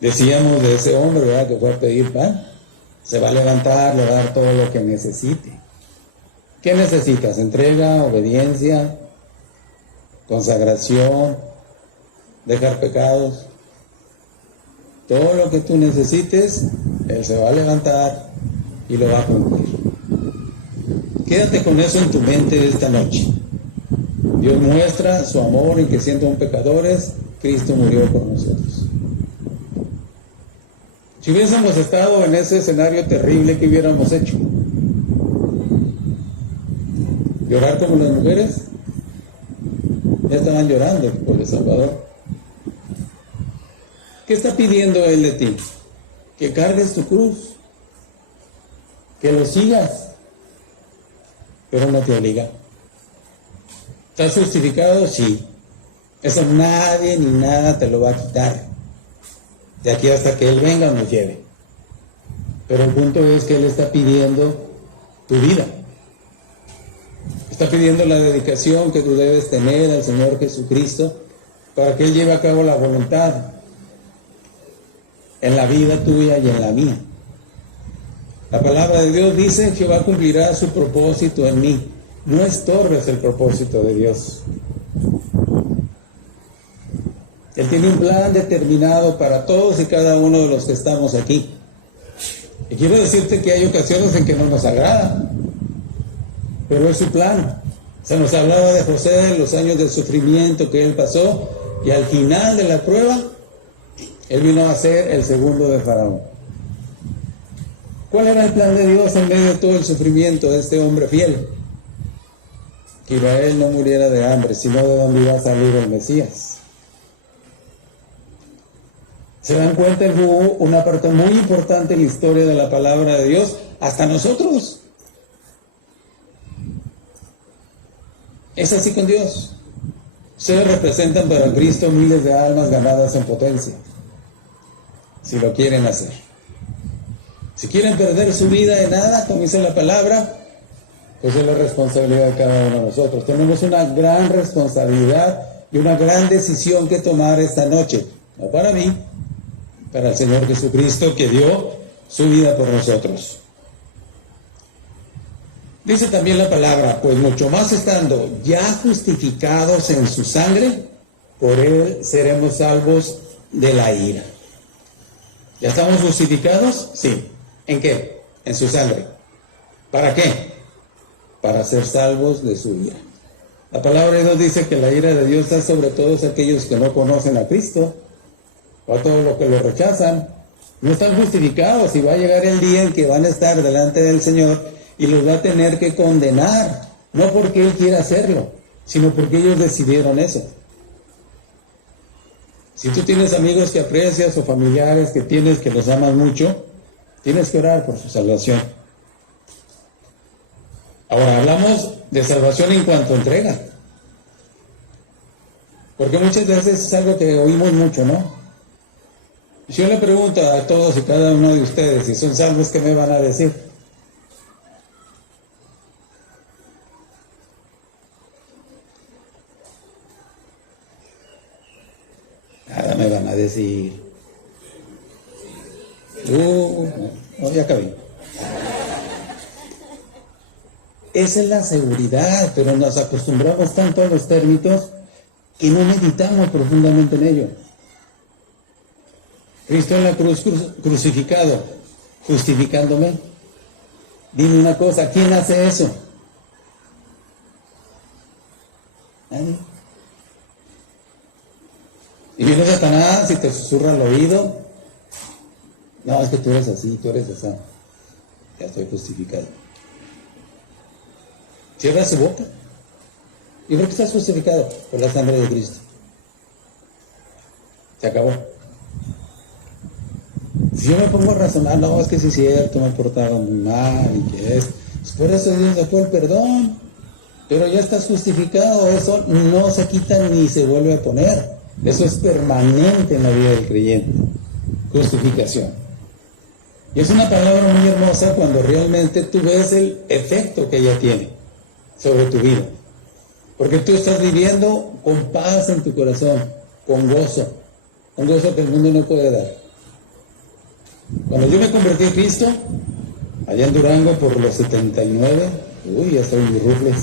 Decíamos de ese hombre, ¿verdad?, que fue a pedir pan. Se va a levantar, le va a dar todo lo que necesite. ¿Qué necesitas? Entrega, obediencia, consagración, dejar pecados. Todo lo que tú necesites, Él se va a levantar y lo va a cumplir. Quédate con eso en tu mente esta noche. Dios muestra su amor en que siendo aún pecadores, Cristo murió por nosotros. Si hubiésemos estado en ese escenario terrible, ¿qué hubiéramos hecho? ¿Llorar como las mujeres? Ya estaban llorando por El Salvador. ¿Qué está pidiendo Él de ti? Que cargues tu cruz, que lo sigas, pero no te obliga. ¿Estás justificado? Sí. Eso nadie ni nada te lo va a quitar, de aquí hasta que Él venga o nos lleve. Pero el punto es que Él está pidiendo tu vida. Está pidiendo la dedicación que tú debes tener al Señor Jesucristo para que Él lleve a cabo la voluntad en la vida tuya y en la mía. La palabra de Dios dice: Jehová cumplirá su propósito en mí. No estorbes el propósito de Dios. Él tiene un plan determinado para todos y cada uno de los que estamos aquí. Y quiero decirte que hay ocasiones en que no nos agrada, pero es su plan. Se nos hablaba de José, los años de sufrimiento que él pasó, y al final de la prueba, él vino a ser el segundo de Faraón. ¿Cuál era el plan de Dios en medio de todo el sufrimiento de este hombre fiel? Que Israel no muriera de hambre, sino de donde iba a salir el Mesías. ¿Se dan cuenta? Hubo una parte muy importante en la historia de la palabra de Dios, hasta nosotros. Es así con Dios. Ustedes representan para Cristo miles de almas ganadas en potencia, si lo quieren hacer. Si quieren perder su vida en nada, como dice la palabra, pues es la responsabilidad de cada uno de nosotros. Tenemos una gran responsabilidad y una gran decisión que tomar esta noche. No para mí, para el Señor Jesucristo, que dio su vida por nosotros. Dice también la palabra: pues mucho más estando ya justificados en su sangre, por él seremos salvos de la ira. ¿Ya estamos justificados? Sí. ¿En qué? En su sangre. ¿Para qué? Para ser salvos de su ira. La palabra de Dios dice que la ira de Dios está sobre todos aquellos que no conocen a Cristo, o a todos los que lo rechazan. No están justificados, y va a llegar el día en que van a estar delante del Señor y los va a tener que condenar, no porque Él quiera hacerlo, sino porque ellos decidieron eso. Si tú tienes amigos que aprecias o familiares que tienes que los amas mucho, tienes que orar por su salvación. Ahora hablamos de salvación en cuanto a entrega, porque muchas veces es algo que oímos mucho, ¿no? Si yo le pregunto a todos y cada uno de ustedes si son salvos, ¿qué me van a decir? Nada me van a decir. No, ya acabé. Esa es la seguridad, pero nos acostumbramos tanto a los términos que no meditamos profundamente en ello. Cristo en la cruz crucificado, justificándome. Dime una cosa, ¿quién hace eso? Nadie. Y viene Satanás y te susurra al oído: no, es que tú eres así, tú eres así. Ya estoy justificado. Cierra su boca. ¿Y por qué estás justificado? Por la sangre de Cristo. Se acabó. Si yo me pongo a razonar, no, es que sí es cierto, me he portado muy mal y que es. Pues por eso Dios dejó el perdón. Pero ya estás justificado, eso no se quita ni se vuelve a poner. Eso es permanente en la vida del creyente. Justificación. Y es una palabra muy hermosa cuando realmente tú ves el efecto que ella tiene sobre tu vida. Porque tú estás viviendo con paz en tu corazón, con gozo. Un gozo que el mundo no puede dar. Cuando yo me convertí en Cristo, allá en Durango por los 79, ya soy mis rufles.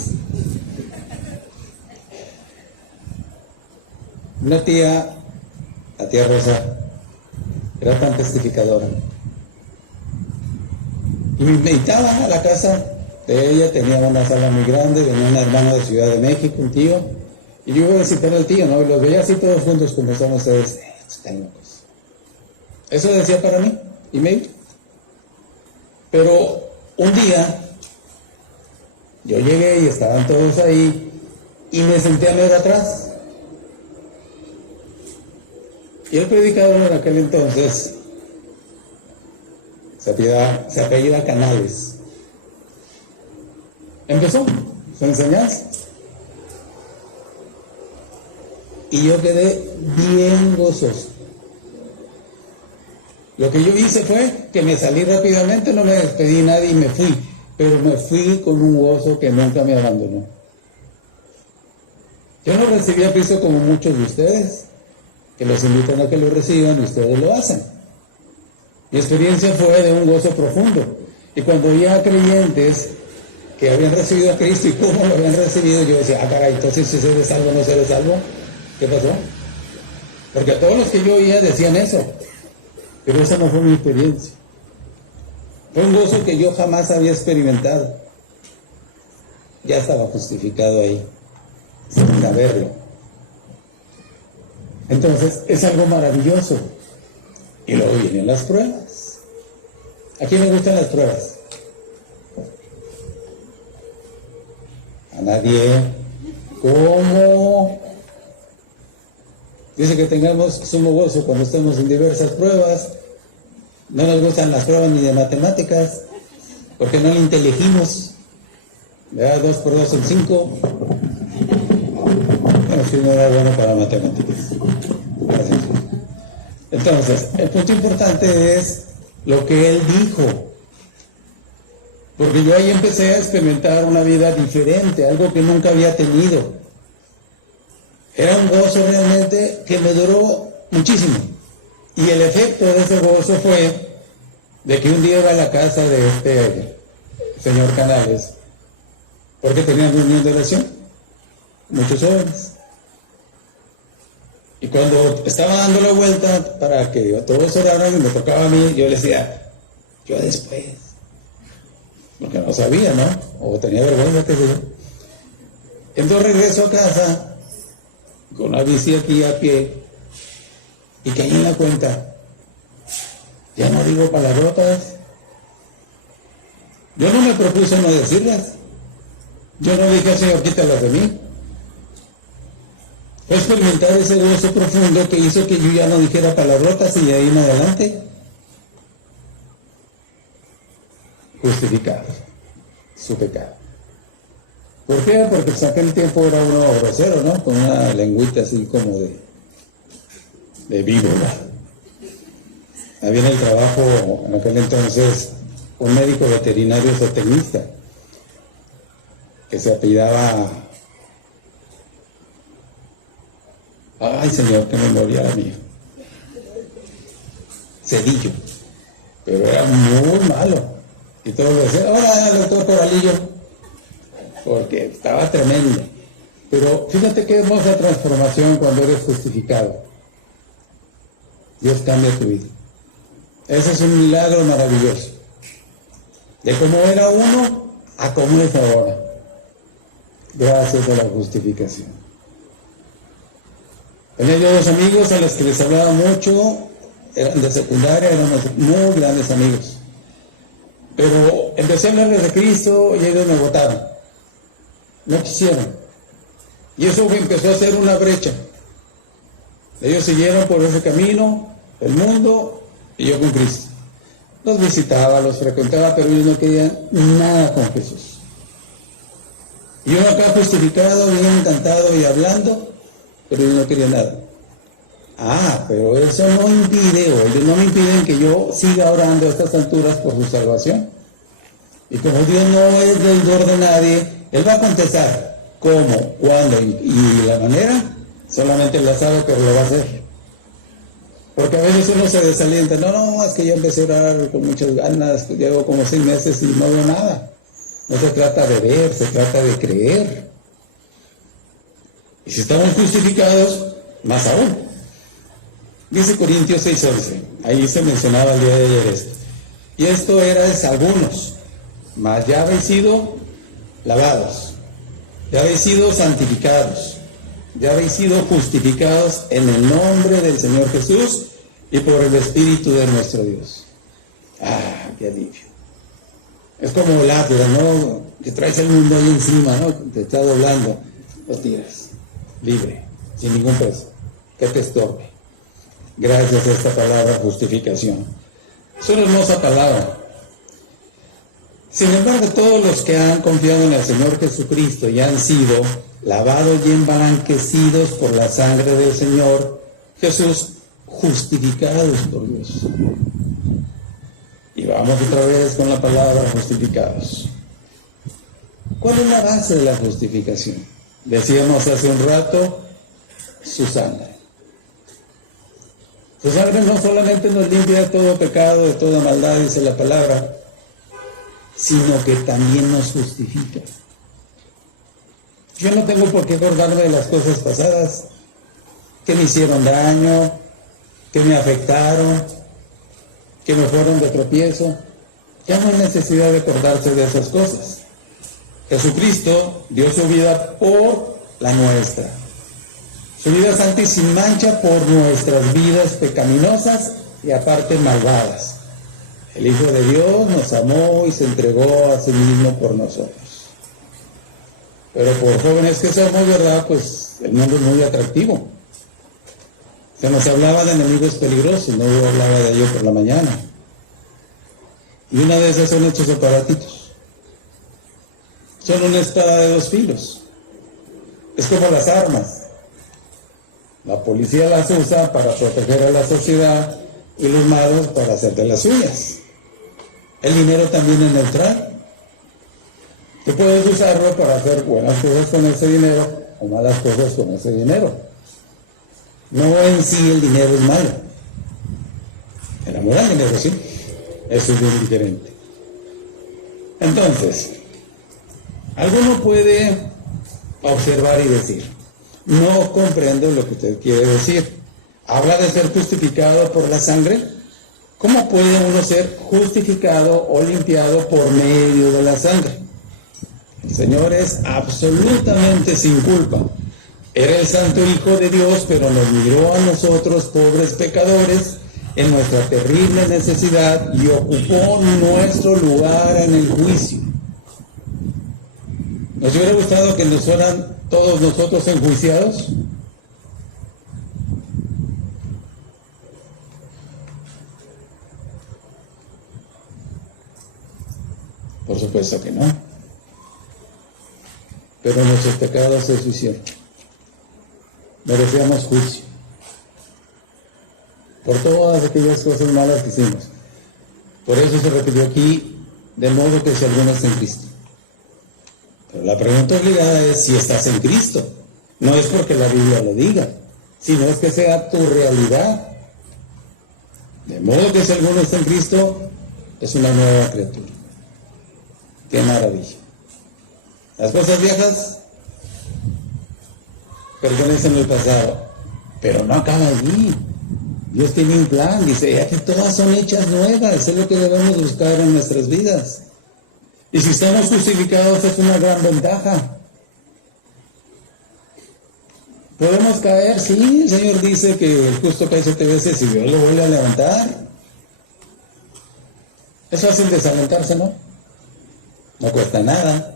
Una tía, la tía Rosa, era tan testificadora. Y me invitaba a la casa de ella, tenía una sala muy grande, venía una hermana de Ciudad de México, un tío, y yo iba a visitar al tío, ¿no? Y los veía así todos juntos como están ustedes. Están locos. Eso decía para mí, y me iba. Pero un día, yo llegué y estaban todos ahí, y me senté a ver atrás. Y el predicador en aquel entonces se apellida Canales. Empezó su enseñanza. Y yo quedé bien gozoso. Lo que yo hice fue que me salí rápidamente, no me despedí de nadie y me fui. Pero me fui con un gozo que nunca me abandonó. Yo no recibí a Cristo como muchos de ustedes, que los invitan a que lo reciban y ustedes lo hacen. Mi experiencia fue de un gozo profundo. Y cuando veía a creyentes que habían recibido a Cristo y cómo lo habían recibido, yo decía, caray, entonces si se salvo o no se salvo, ¿qué pasó? Porque a todos los que yo oía decían eso, pero esa no fue mi experiencia. Fue un gozo que yo jamás había experimentado. Ya estaba justificado ahí, sin saberlo. Entonces, es algo maravilloso. Y luego vienen las pruebas. ¿A quién le gustan las pruebas? A nadie. ¿Cómo? Dice que tengamos sumo gozo cuando estemos en diversas pruebas. No nos gustan las pruebas ni de matemáticas, porque no le inteligimos. ¿Verdad? 2 por 2 son 5. Bueno, si no era bueno para matemáticas. Gracias. Entonces, el punto importante es lo que él dijo. Porque yo ahí empecé a experimentar una vida diferente, algo que nunca había tenido. Era un gozo realmente que me duró muchísimo. Y el efecto de ese gozo fue de que un día iba a la casa de este señor Canales, porque tenían reunión de oración, muchos jóvenes. Y cuando estaba dando la vuelta para que todos oraran y me tocaba a mí, yo les decía, yo después, porque no sabía, ¿no? O tenía vergüenza, qué sé yo. Entonces regreso a casa con la bici aquí a pie y caí en la cuenta, ya no digo palabrotas. Yo no me propuse no decirlas. Yo no dije, Señor, quítalas de mí. Fue experimentar ese gozo profundo que hizo que yo ya no dijera palabrotas y de ahí en adelante justificado su pecado. ¿Por qué? Porque pues aquel tiempo era uno grosero, ¿no? Con una lengüita así como de víbora. Había en el trabajo en aquel entonces un médico veterinario zootecnista que se apellidaba, ay señor, qué memoria la mía, Cedillo, pero era muy malo, y todos le decían, hola doctor Coralillo, porque estaba tremendo. Pero fíjate qué hermosa transformación cuando eres justificado. Dios cambia tu vida. Ese es un milagro maravilloso, de cómo era uno a cómo es ahora, gracias a la justificación. Tenía yo 2 amigos a los que les hablaba mucho, eran de secundaria, éramos muy grandes amigos. Pero empecé a hablarles de Cristo y ellos me votaron. No quisieron. Y eso empezó a ser una brecha. Ellos siguieron por ese camino, el mundo, y yo con Cristo. Los visitaba, los frecuentaba, pero ellos no querían nada con Jesús. Y yo acá justificado, bien encantado y hablando, pero ellos no querían nada. Pero eso no impide, o ellos no me impiden que yo siga orando a estas alturas por su salvación. Y como Dios no es deudor de nadie, Él va a contestar cómo, cuándo y la manera, solamente Él la sabe, pero lo va a hacer. Porque a veces uno se desalienta, no, es que yo empecé a orar con muchas ganas, llevo como 6 meses y no veo nada. No se trata de ver, se trata de creer. Y si estamos justificados, más aún. Dice Corintios 6:11, ahí se mencionaba el día de ayer esto. Y esto era de algunos, mas ya habéis sido lavados, ya habéis sido santificados, ya habéis sido justificados en el nombre del Señor Jesús y por el Espíritu de nuestro Dios. Qué alivio. Es como el Atlas, ¿no? Que traes el mundo ahí encima, ¿no? Te está doblando, lo tiras, libre, sin ningún peso, que te estorbe. Gracias a esta palabra justificación. Es una hermosa palabra. Sin embargo, todos los que han confiado en el Señor Jesucristo y han sido lavados y emblanquecidos por la sangre del Señor Jesús, justificados por Dios. Y vamos otra vez con la palabra justificados. ¿Cuál es la base de la justificación? Decíamos hace un rato, su sangre. Su sangre no solamente nos limpia de todo pecado, de toda maldad, dice la palabra, sino que también nos justifica. Yo no tengo por qué acordarme de las cosas pasadas, que me hicieron daño, que me afectaron, que me fueron de tropiezo. Ya no hay necesidad de acordarse de esas cosas. Jesucristo dio su vida por la nuestra. Su vida santa y sin mancha por nuestras vidas pecaminosas y aparte malvadas. El Hijo de Dios nos amó y se entregó a sí mismo por nosotros. Pero por jóvenes que somos, ¿verdad? Pues el mundo es muy atractivo. Se nos hablaba de enemigos peligrosos, no yo hablaba de ello por la mañana. Y una de esas son estos aparatitos. Son una espada de dos filos. Es como las armas. La policía las usa para proteger a la sociedad y los malos para hacer de las suyas. El dinero también es neutral. Tú puedes usarlo para hacer buenas cosas con ese dinero o malas cosas con ese dinero. No en sí el dinero es malo. El amor al dinero sí. Eso es bien diferente. Entonces, alguno puede observar y decir, no comprendo lo que usted quiere decir. ¿Habla de ser justificado por la sangre? ¿Cómo puede uno ser justificado o limpiado por medio de la sangre? El Señor es absolutamente sin culpa. Era el Santo Hijo de Dios, pero nos miró a nosotros, pobres pecadores, en nuestra terrible necesidad y ocupó nuestro lugar en el juicio. ¿Nos hubiera gustado que nos fueran todos nosotros enjuiciados? Por supuesto que no. Pero nuestros pecados se hicieron. Merecíamos juicio por todas aquellas cosas malas que hicimos. Por eso se repitió aquí, de modo que si alguno está en Cristo. Pero la pregunta obligada es si estás en Cristo. No es porque la Biblia lo diga, sino es que sea tu realidad. De modo que si alguno está en Cristo, es una nueva criatura. ¡Qué maravilla! Las cosas viejas pertenecen al pasado, pero no acaba allí. Dios tiene un plan, dice, aquí todas son hechas nuevas, es lo que debemos buscar en nuestras vidas. Y si estamos justificados es una gran ventaja. ¿Podemos caer? Sí, el Señor dice que el justo cae 7 veces y Dios lo vuelve a levantar. Es fácil desalentarse, ¿no? No cuesta nada.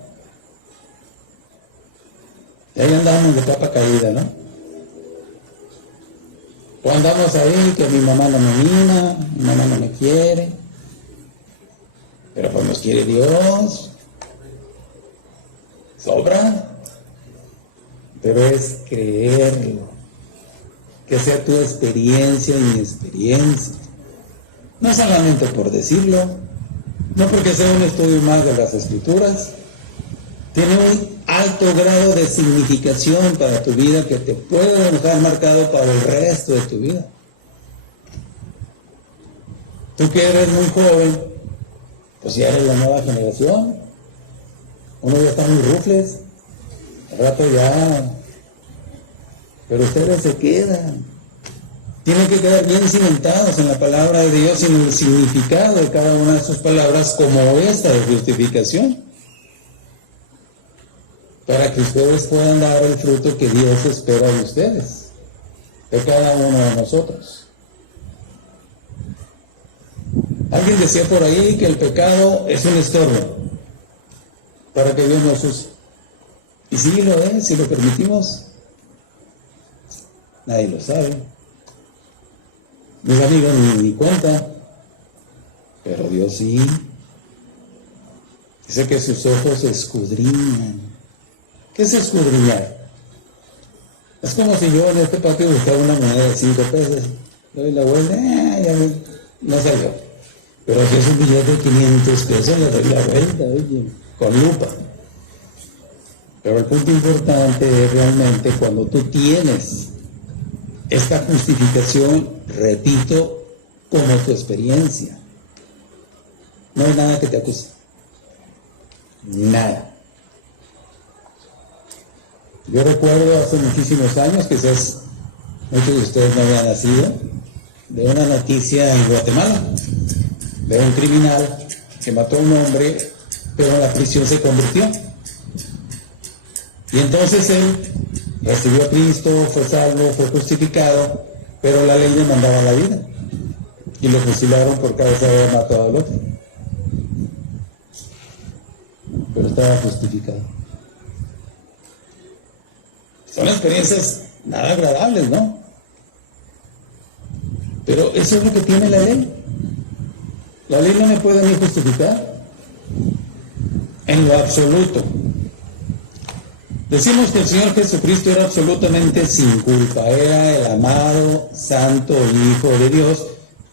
Y ahí andamos de capa caída, ¿no? O andamos ahí que mi mamá no me mima, mi mamá no me quiere. Pero pues nos quiere Dios. Sobra. Pero es creerlo. Que sea tu experiencia y mi experiencia. No solamente por decirlo, no porque sea un estudio más de las Escrituras. Tiene un alto grado de significación para tu vida que te puede dejar marcado para el resto de tu vida. Tú que eres muy joven, pues ya eres la nueva generación. Uno ya está muy rufles, al rato ya. Pero ustedes se quedan. Tienen que quedar bien cimentados en la palabra de Dios y en el significado de cada una de sus palabras como esta de justificación. Para que ustedes puedan dar el fruto que Dios espera de ustedes, de cada uno de nosotros. Alguien decía por ahí que el pecado es un estorbo para que Dios nos use. Y sí lo es, si lo permitimos. Nadie lo sabe. Mis amigos ni cuenta, pero Dios sí. Dice que sus ojos escudriñan. ¿Qué es escudriñar? Es como si yo en este patio buscara una moneda de 5 pesos, le doy la vuelta, ya no salió. Pero si es un billete de 500 pesos, le doy la vuelta, oye, con lupa. Pero el punto importante es realmente cuando tú tienes esta justificación, repito, como tu experiencia. No hay nada que te acuse. nada. Yo recuerdo hace muchísimos años, quizás muchos de ustedes no habían nacido, de una noticia en Guatemala, de un criminal que mató a un hombre, pero en la prisión se convirtió. Y entonces él recibió a Cristo, fue salvo, fue justificado, pero la ley le mandaba la vida. Y lo fusilaron por causa de haber matado al otro. Pero estaba justificado. Son experiencias nada agradables, ¿no? Pero eso es lo que tiene la ley. La ley no me puede ni justificar en lo absoluto. Decimos que el Señor Jesucristo era absolutamente sin culpa, era el amado, santo Hijo de Dios,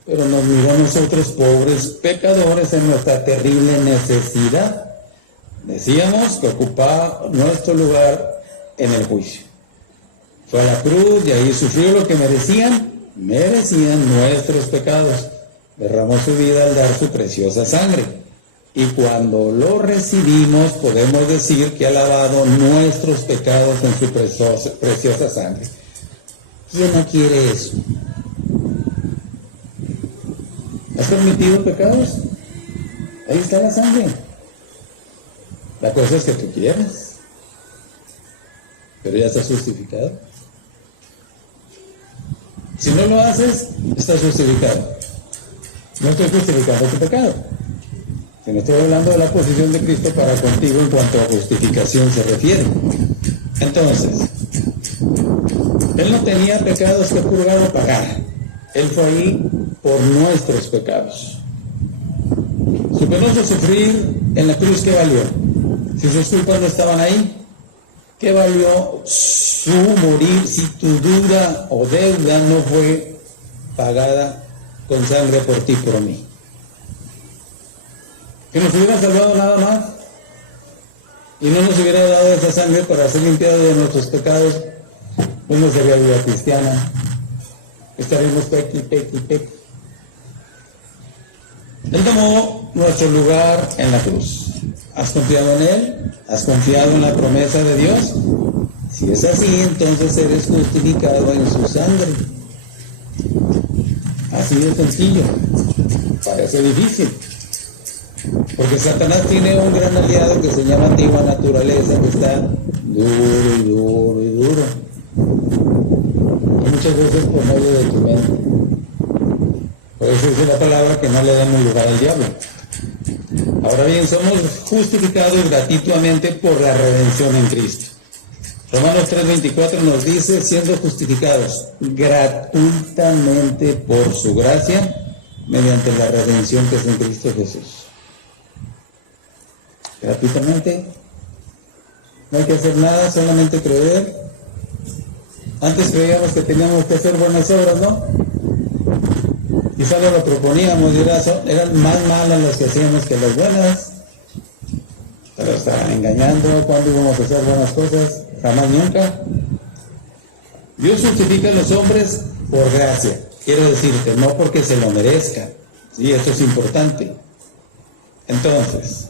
pero nos miró a nosotros pobres pecadores en nuestra terrible necesidad. Decíamos que ocupaba nuestro lugar en el juicio. Fue a la cruz y ahí sufrió lo que merecían nuestros pecados. Derramó su vida al dar su preciosa sangre. Y cuando lo recibimos, podemos decir que ha lavado nuestros pecados en su preciosa sangre. ¿Quién no quiere eso? ¿Has permitido pecados? Ahí está la sangre. La cosa es que tú quieres. Pero ya estás justificado. Si no lo haces, estás justificado. No estoy justificando tu pecado. Sino estoy hablando de la posición de Cristo para contigo en cuanto a justificación se refiere. Entonces, Él no tenía pecados que purgar o pagar. Él fue ahí por nuestros pecados. Su penoso sufrir en la cruz, ¿qué valió? Si sus culpas no estaban ahí, ¿qué valió su morir si tu deuda o deuda no fue pagada con sangre por ti, por mí? Que nos hubiera salvado nada más y no nos hubiera dado esa sangre para ser limpiados de nuestros pecados, pues no sería vida cristiana. Estaríamos pequi. Él tomó nuestro lugar en la cruz. ¿Has confiado en Él? ¿Has confiado en la promesa de Dios? Si es así, entonces eres justificado en su sangre. Así de sencillo. Parece difícil. Porque Satanás tiene un gran aliado que se llama antigua naturaleza, que está duro. Y muchas veces por medio de tu mente. Por eso dice la palabra que no le damos lugar al diablo. Ahora bien, somos justificados gratuitamente por la redención en Cristo. Romanos 3:24 nos dice, siendo justificados gratuitamente por su gracia, mediante la redención que es en Cristo Jesús. Gratuitamente, no hay que hacer nada, solamente creer. Antes creíamos que teníamos que hacer buenas obras, ¿no? Y solo lo proponíamos y eran más malas las que hacíamos que las buenas. Pero estaban engañando. ¿Cuándo íbamos a hacer buenas cosas? Jamás, nunca. Dios justifica a los hombres por gracia. Quiero decirte, no porque se lo merezcan. Sí, esto es importante. Entonces,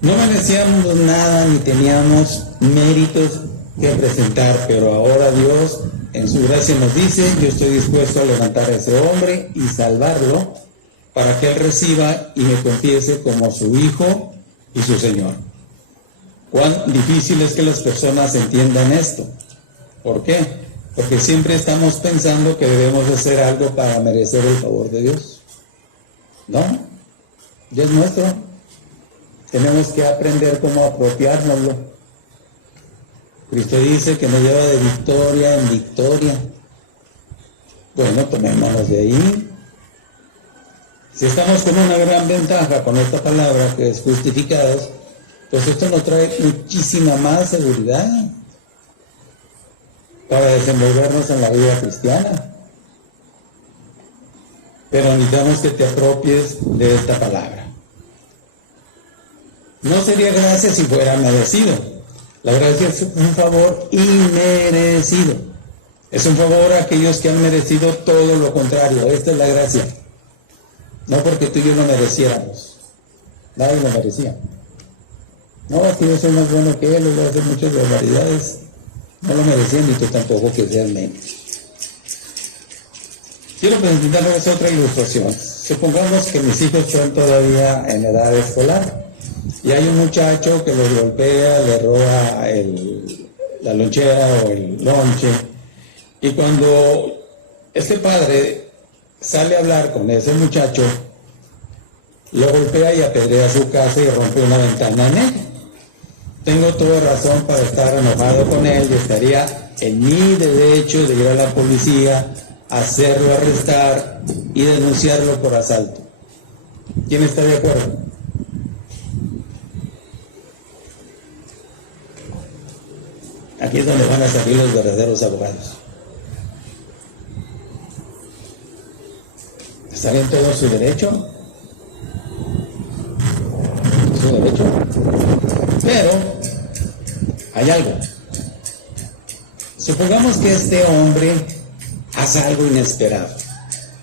no merecíamos nada ni teníamos méritos que presentar, pero ahora Dios en su gracia nos dice, yo estoy dispuesto a levantar a ese hombre y salvarlo para que él reciba y me confiese como su hijo y su Señor. Cuán difícil es que las personas entiendan esto. ¿Por qué? Porque siempre estamos pensando que debemos hacer algo para merecer el favor de Dios. ¿No? Ya es nuestro. Tenemos que aprender cómo apropiárnoslo. Cristo dice que nos lleva de victoria en victoria. Bueno, tomémonos de ahí. Si estamos con una gran ventaja con esta palabra que es justificados, pues esto nos trae muchísima más seguridad para desenvolvernos en la vida cristiana. Pero necesitamos que te apropies de esta palabra. No sería gracia si fuera merecido. La gracia es un favor inmerecido. Es un favor a aquellos que han merecido todo lo contrario. Esta es la gracia. No porque tú y yo lo mereciéramos. Nadie lo merecía. No, es que yo soy más bueno que él, voy a hacer muchas barbaridades. No lo merecían ni tú tampoco, que seas menos. Quiero presentarles otra ilustración. Supongamos que mis hijos son todavía en edad escolar y hay un muchacho que los golpea, le roba la lonchera o el lonche, y cuando este padre sale a hablar con ese muchacho, lo golpea y apedrea su casa y rompe una ventana en él. Tengo toda razón para estar enojado con él y estaría en mi derecho de ir a la policía, hacerlo arrestar y denunciarlo por asalto. ¿Quién está de acuerdo? Aquí es donde van a salir los verdaderos abogados. ¿Está en todo su derecho? Su derecho. Pero hay algo. Supongamos que este hombre hace algo inesperado.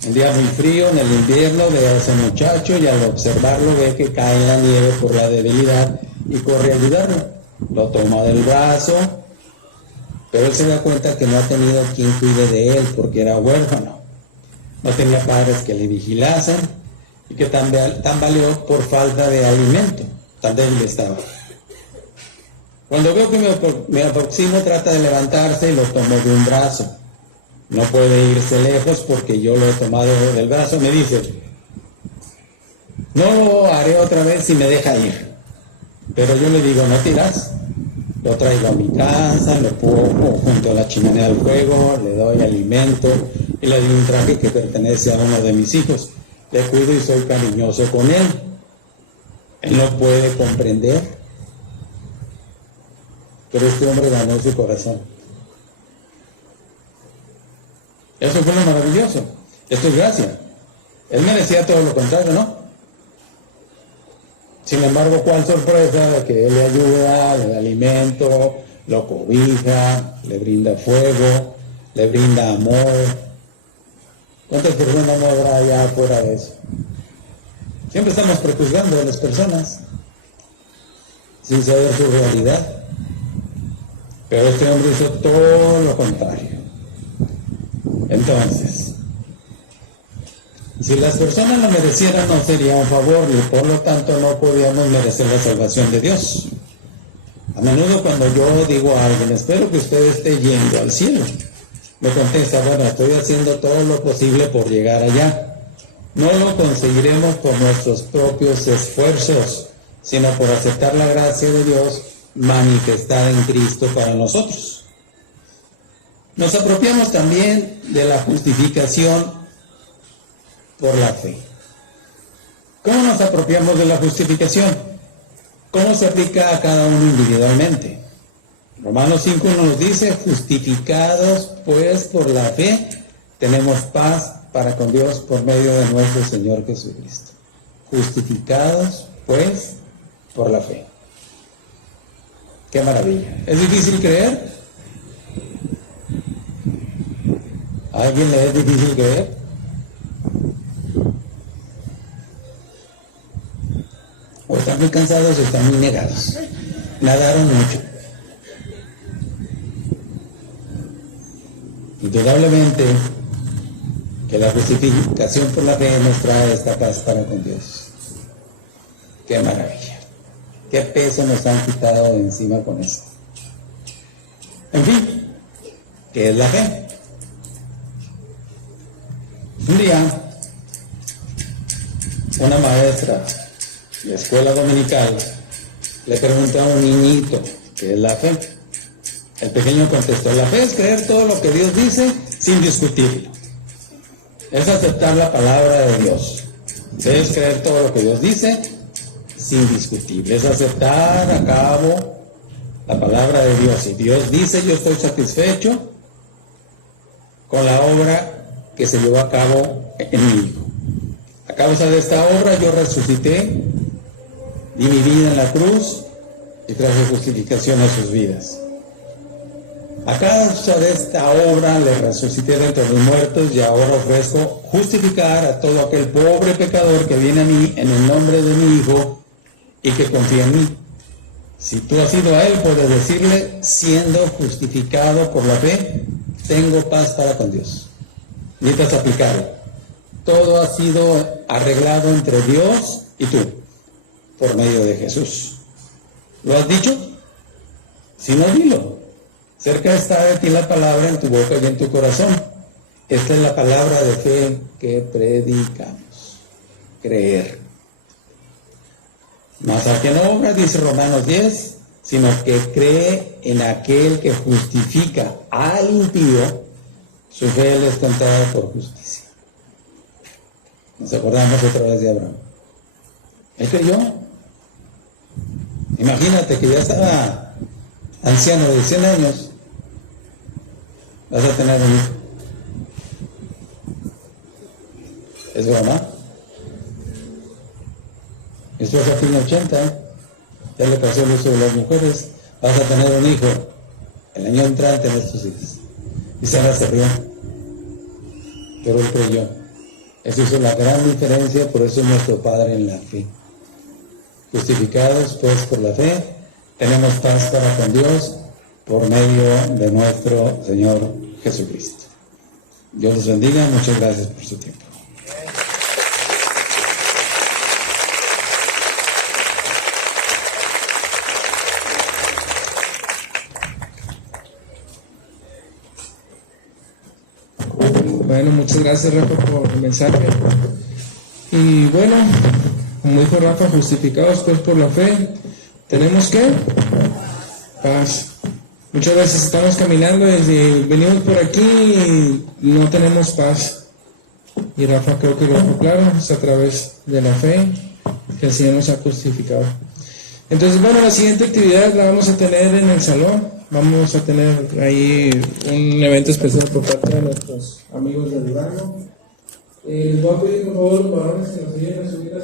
Un día muy frío, en el invierno, ve a ese muchacho y al observarlo ve que cae en la nieve por la debilidad y corre a ayudarlo. Lo toma del brazo, pero él se da cuenta que no ha tenido quien cuide de él porque era huérfano. No tenía padres que le vigilasen y que tambaleó por falta de alimento. Tan débil estaba. Cuando veo que me aproximo, trata de levantarse y lo tomo de un brazo. No puede irse lejos porque yo lo he tomado del brazo. Me dice, no lo haré otra vez si me deja ir. Pero yo le digo, no tiras. Lo traigo a mi casa, lo pongo junto a la chimenea del fuego, le doy alimento y le doy un traje que pertenece a uno de mis hijos. Le cuido y soy cariñoso con él. Él no puede comprender, pero este hombre ganó su corazón. Eso fue lo maravilloso. Esto es gracia. Él merecía todo lo contrario, ¿no? Sin embargo, ¿cuál sorpresa de que él le ayuda, le da alimento, lo cobija, le brinda fuego, le brinda amor? ¿Cuántas personas no habrá allá afuera de eso? Siempre estamos prejuzgando a las personas sin saber su realidad. Pero este hombre hizo todo lo contrario. Entonces, si las personas lo merecieran, no sería un favor y por lo tanto no podíamos merecer la salvación de Dios. A menudo cuando yo digo a alguien, espero que usted esté yendo al cielo, me contesta, bueno, estoy haciendo todo lo posible por llegar allá. No lo conseguiremos por nuestros propios esfuerzos, sino por aceptar la gracia de Dios manifestada en Cristo para nosotros. Nos apropiamos también de la justificación por la fe. ¿Cómo nos apropiamos de la justificación? ¿Cómo se aplica a cada uno individualmente? Romanos 5 nos dice, justificados pues por la fe, tenemos paz para con Dios por medio de nuestro Señor Jesucristo. Justificados pues por la fe. ¡Qué maravilla! ¿Es difícil creer? ¿A alguien le es difícil creer? O están muy cansados o están muy negados. Nadaron mucho. Indudablemente que la justificación por la fe nos trae esta paz para con Dios. ¡Qué maravilla! ¿Qué peso nos han quitado de encima con esto? En fin, ¿qué es la fe? Un día, una maestra de escuela dominical le preguntó a un niñito qué es la fe. El pequeño contestó, la fe es creer todo lo que Dios dice sin discutirlo. Es aceptar la palabra de Dios. Es creer todo lo que Dios dice sin discutirlo. Es aceptar a cabo la palabra de Dios. Si Dios dice, yo estoy satisfecho con la obra que se llevó a cabo en mi hijo. A causa de esta obra yo resucité, di mi vida en la cruz y traje justificación a sus vidas. A causa de esta obra le resucité de entre los muertos y ahora ofrezco justificar a todo aquel pobre pecador que viene a mí en el nombre de mi Hijo y que confía en mí. Si tú has ido a Él, puedes decirle, siendo justificado por la fe, tengo paz para con Dios. Necesitas aplicarlo. Todo ha sido arreglado entre Dios y tú, por medio de Jesús. ¿Lo has dicho? Si no, dilo. Cerca está de ti la palabra en tu boca y en tu corazón. Esta es la palabra de fe que predicamos. Creer. Mas al que no obra, dice Romanos 10, sino que cree en aquel que justifica al impío, su fe le es contada por justicia. Nos acordamos otra vez de Abraham. Él creyó. Imagínate que ya estaba anciano de 100 años. Vas a tener un hijo. ¿Es broma? Mi esposa tiene 80, ya le pasó el uso de las mujeres. Vas a tener un hijo el año entrante en estos días. Y Sara se rió, pero él creyó. Eso hizo la gran diferencia, por eso es nuestro Padre en la fe. Justificados pues por la fe, tenemos paz para con Dios por medio de nuestro Señor Jesucristo. Dios los bendiga, muchas gracias por su tiempo. Bueno, muchas gracias, Rafa, por el mensaje. Y bueno, como dijo Rafa, justificados pues por la fe, tenemos que paz. Muchas veces estamos caminando venimos por aquí y no tenemos paz. Y Rafa creo que lo dejó claro, es a través de la fe que el Señor nos ha justificado. Entonces, bueno, la siguiente actividad la vamos a tener en el salón. Vamos a tener ahí un evento especial por parte de nuestros amigos de Durango. Les voy a pedir por favor, varones, que nos ayuden a subir a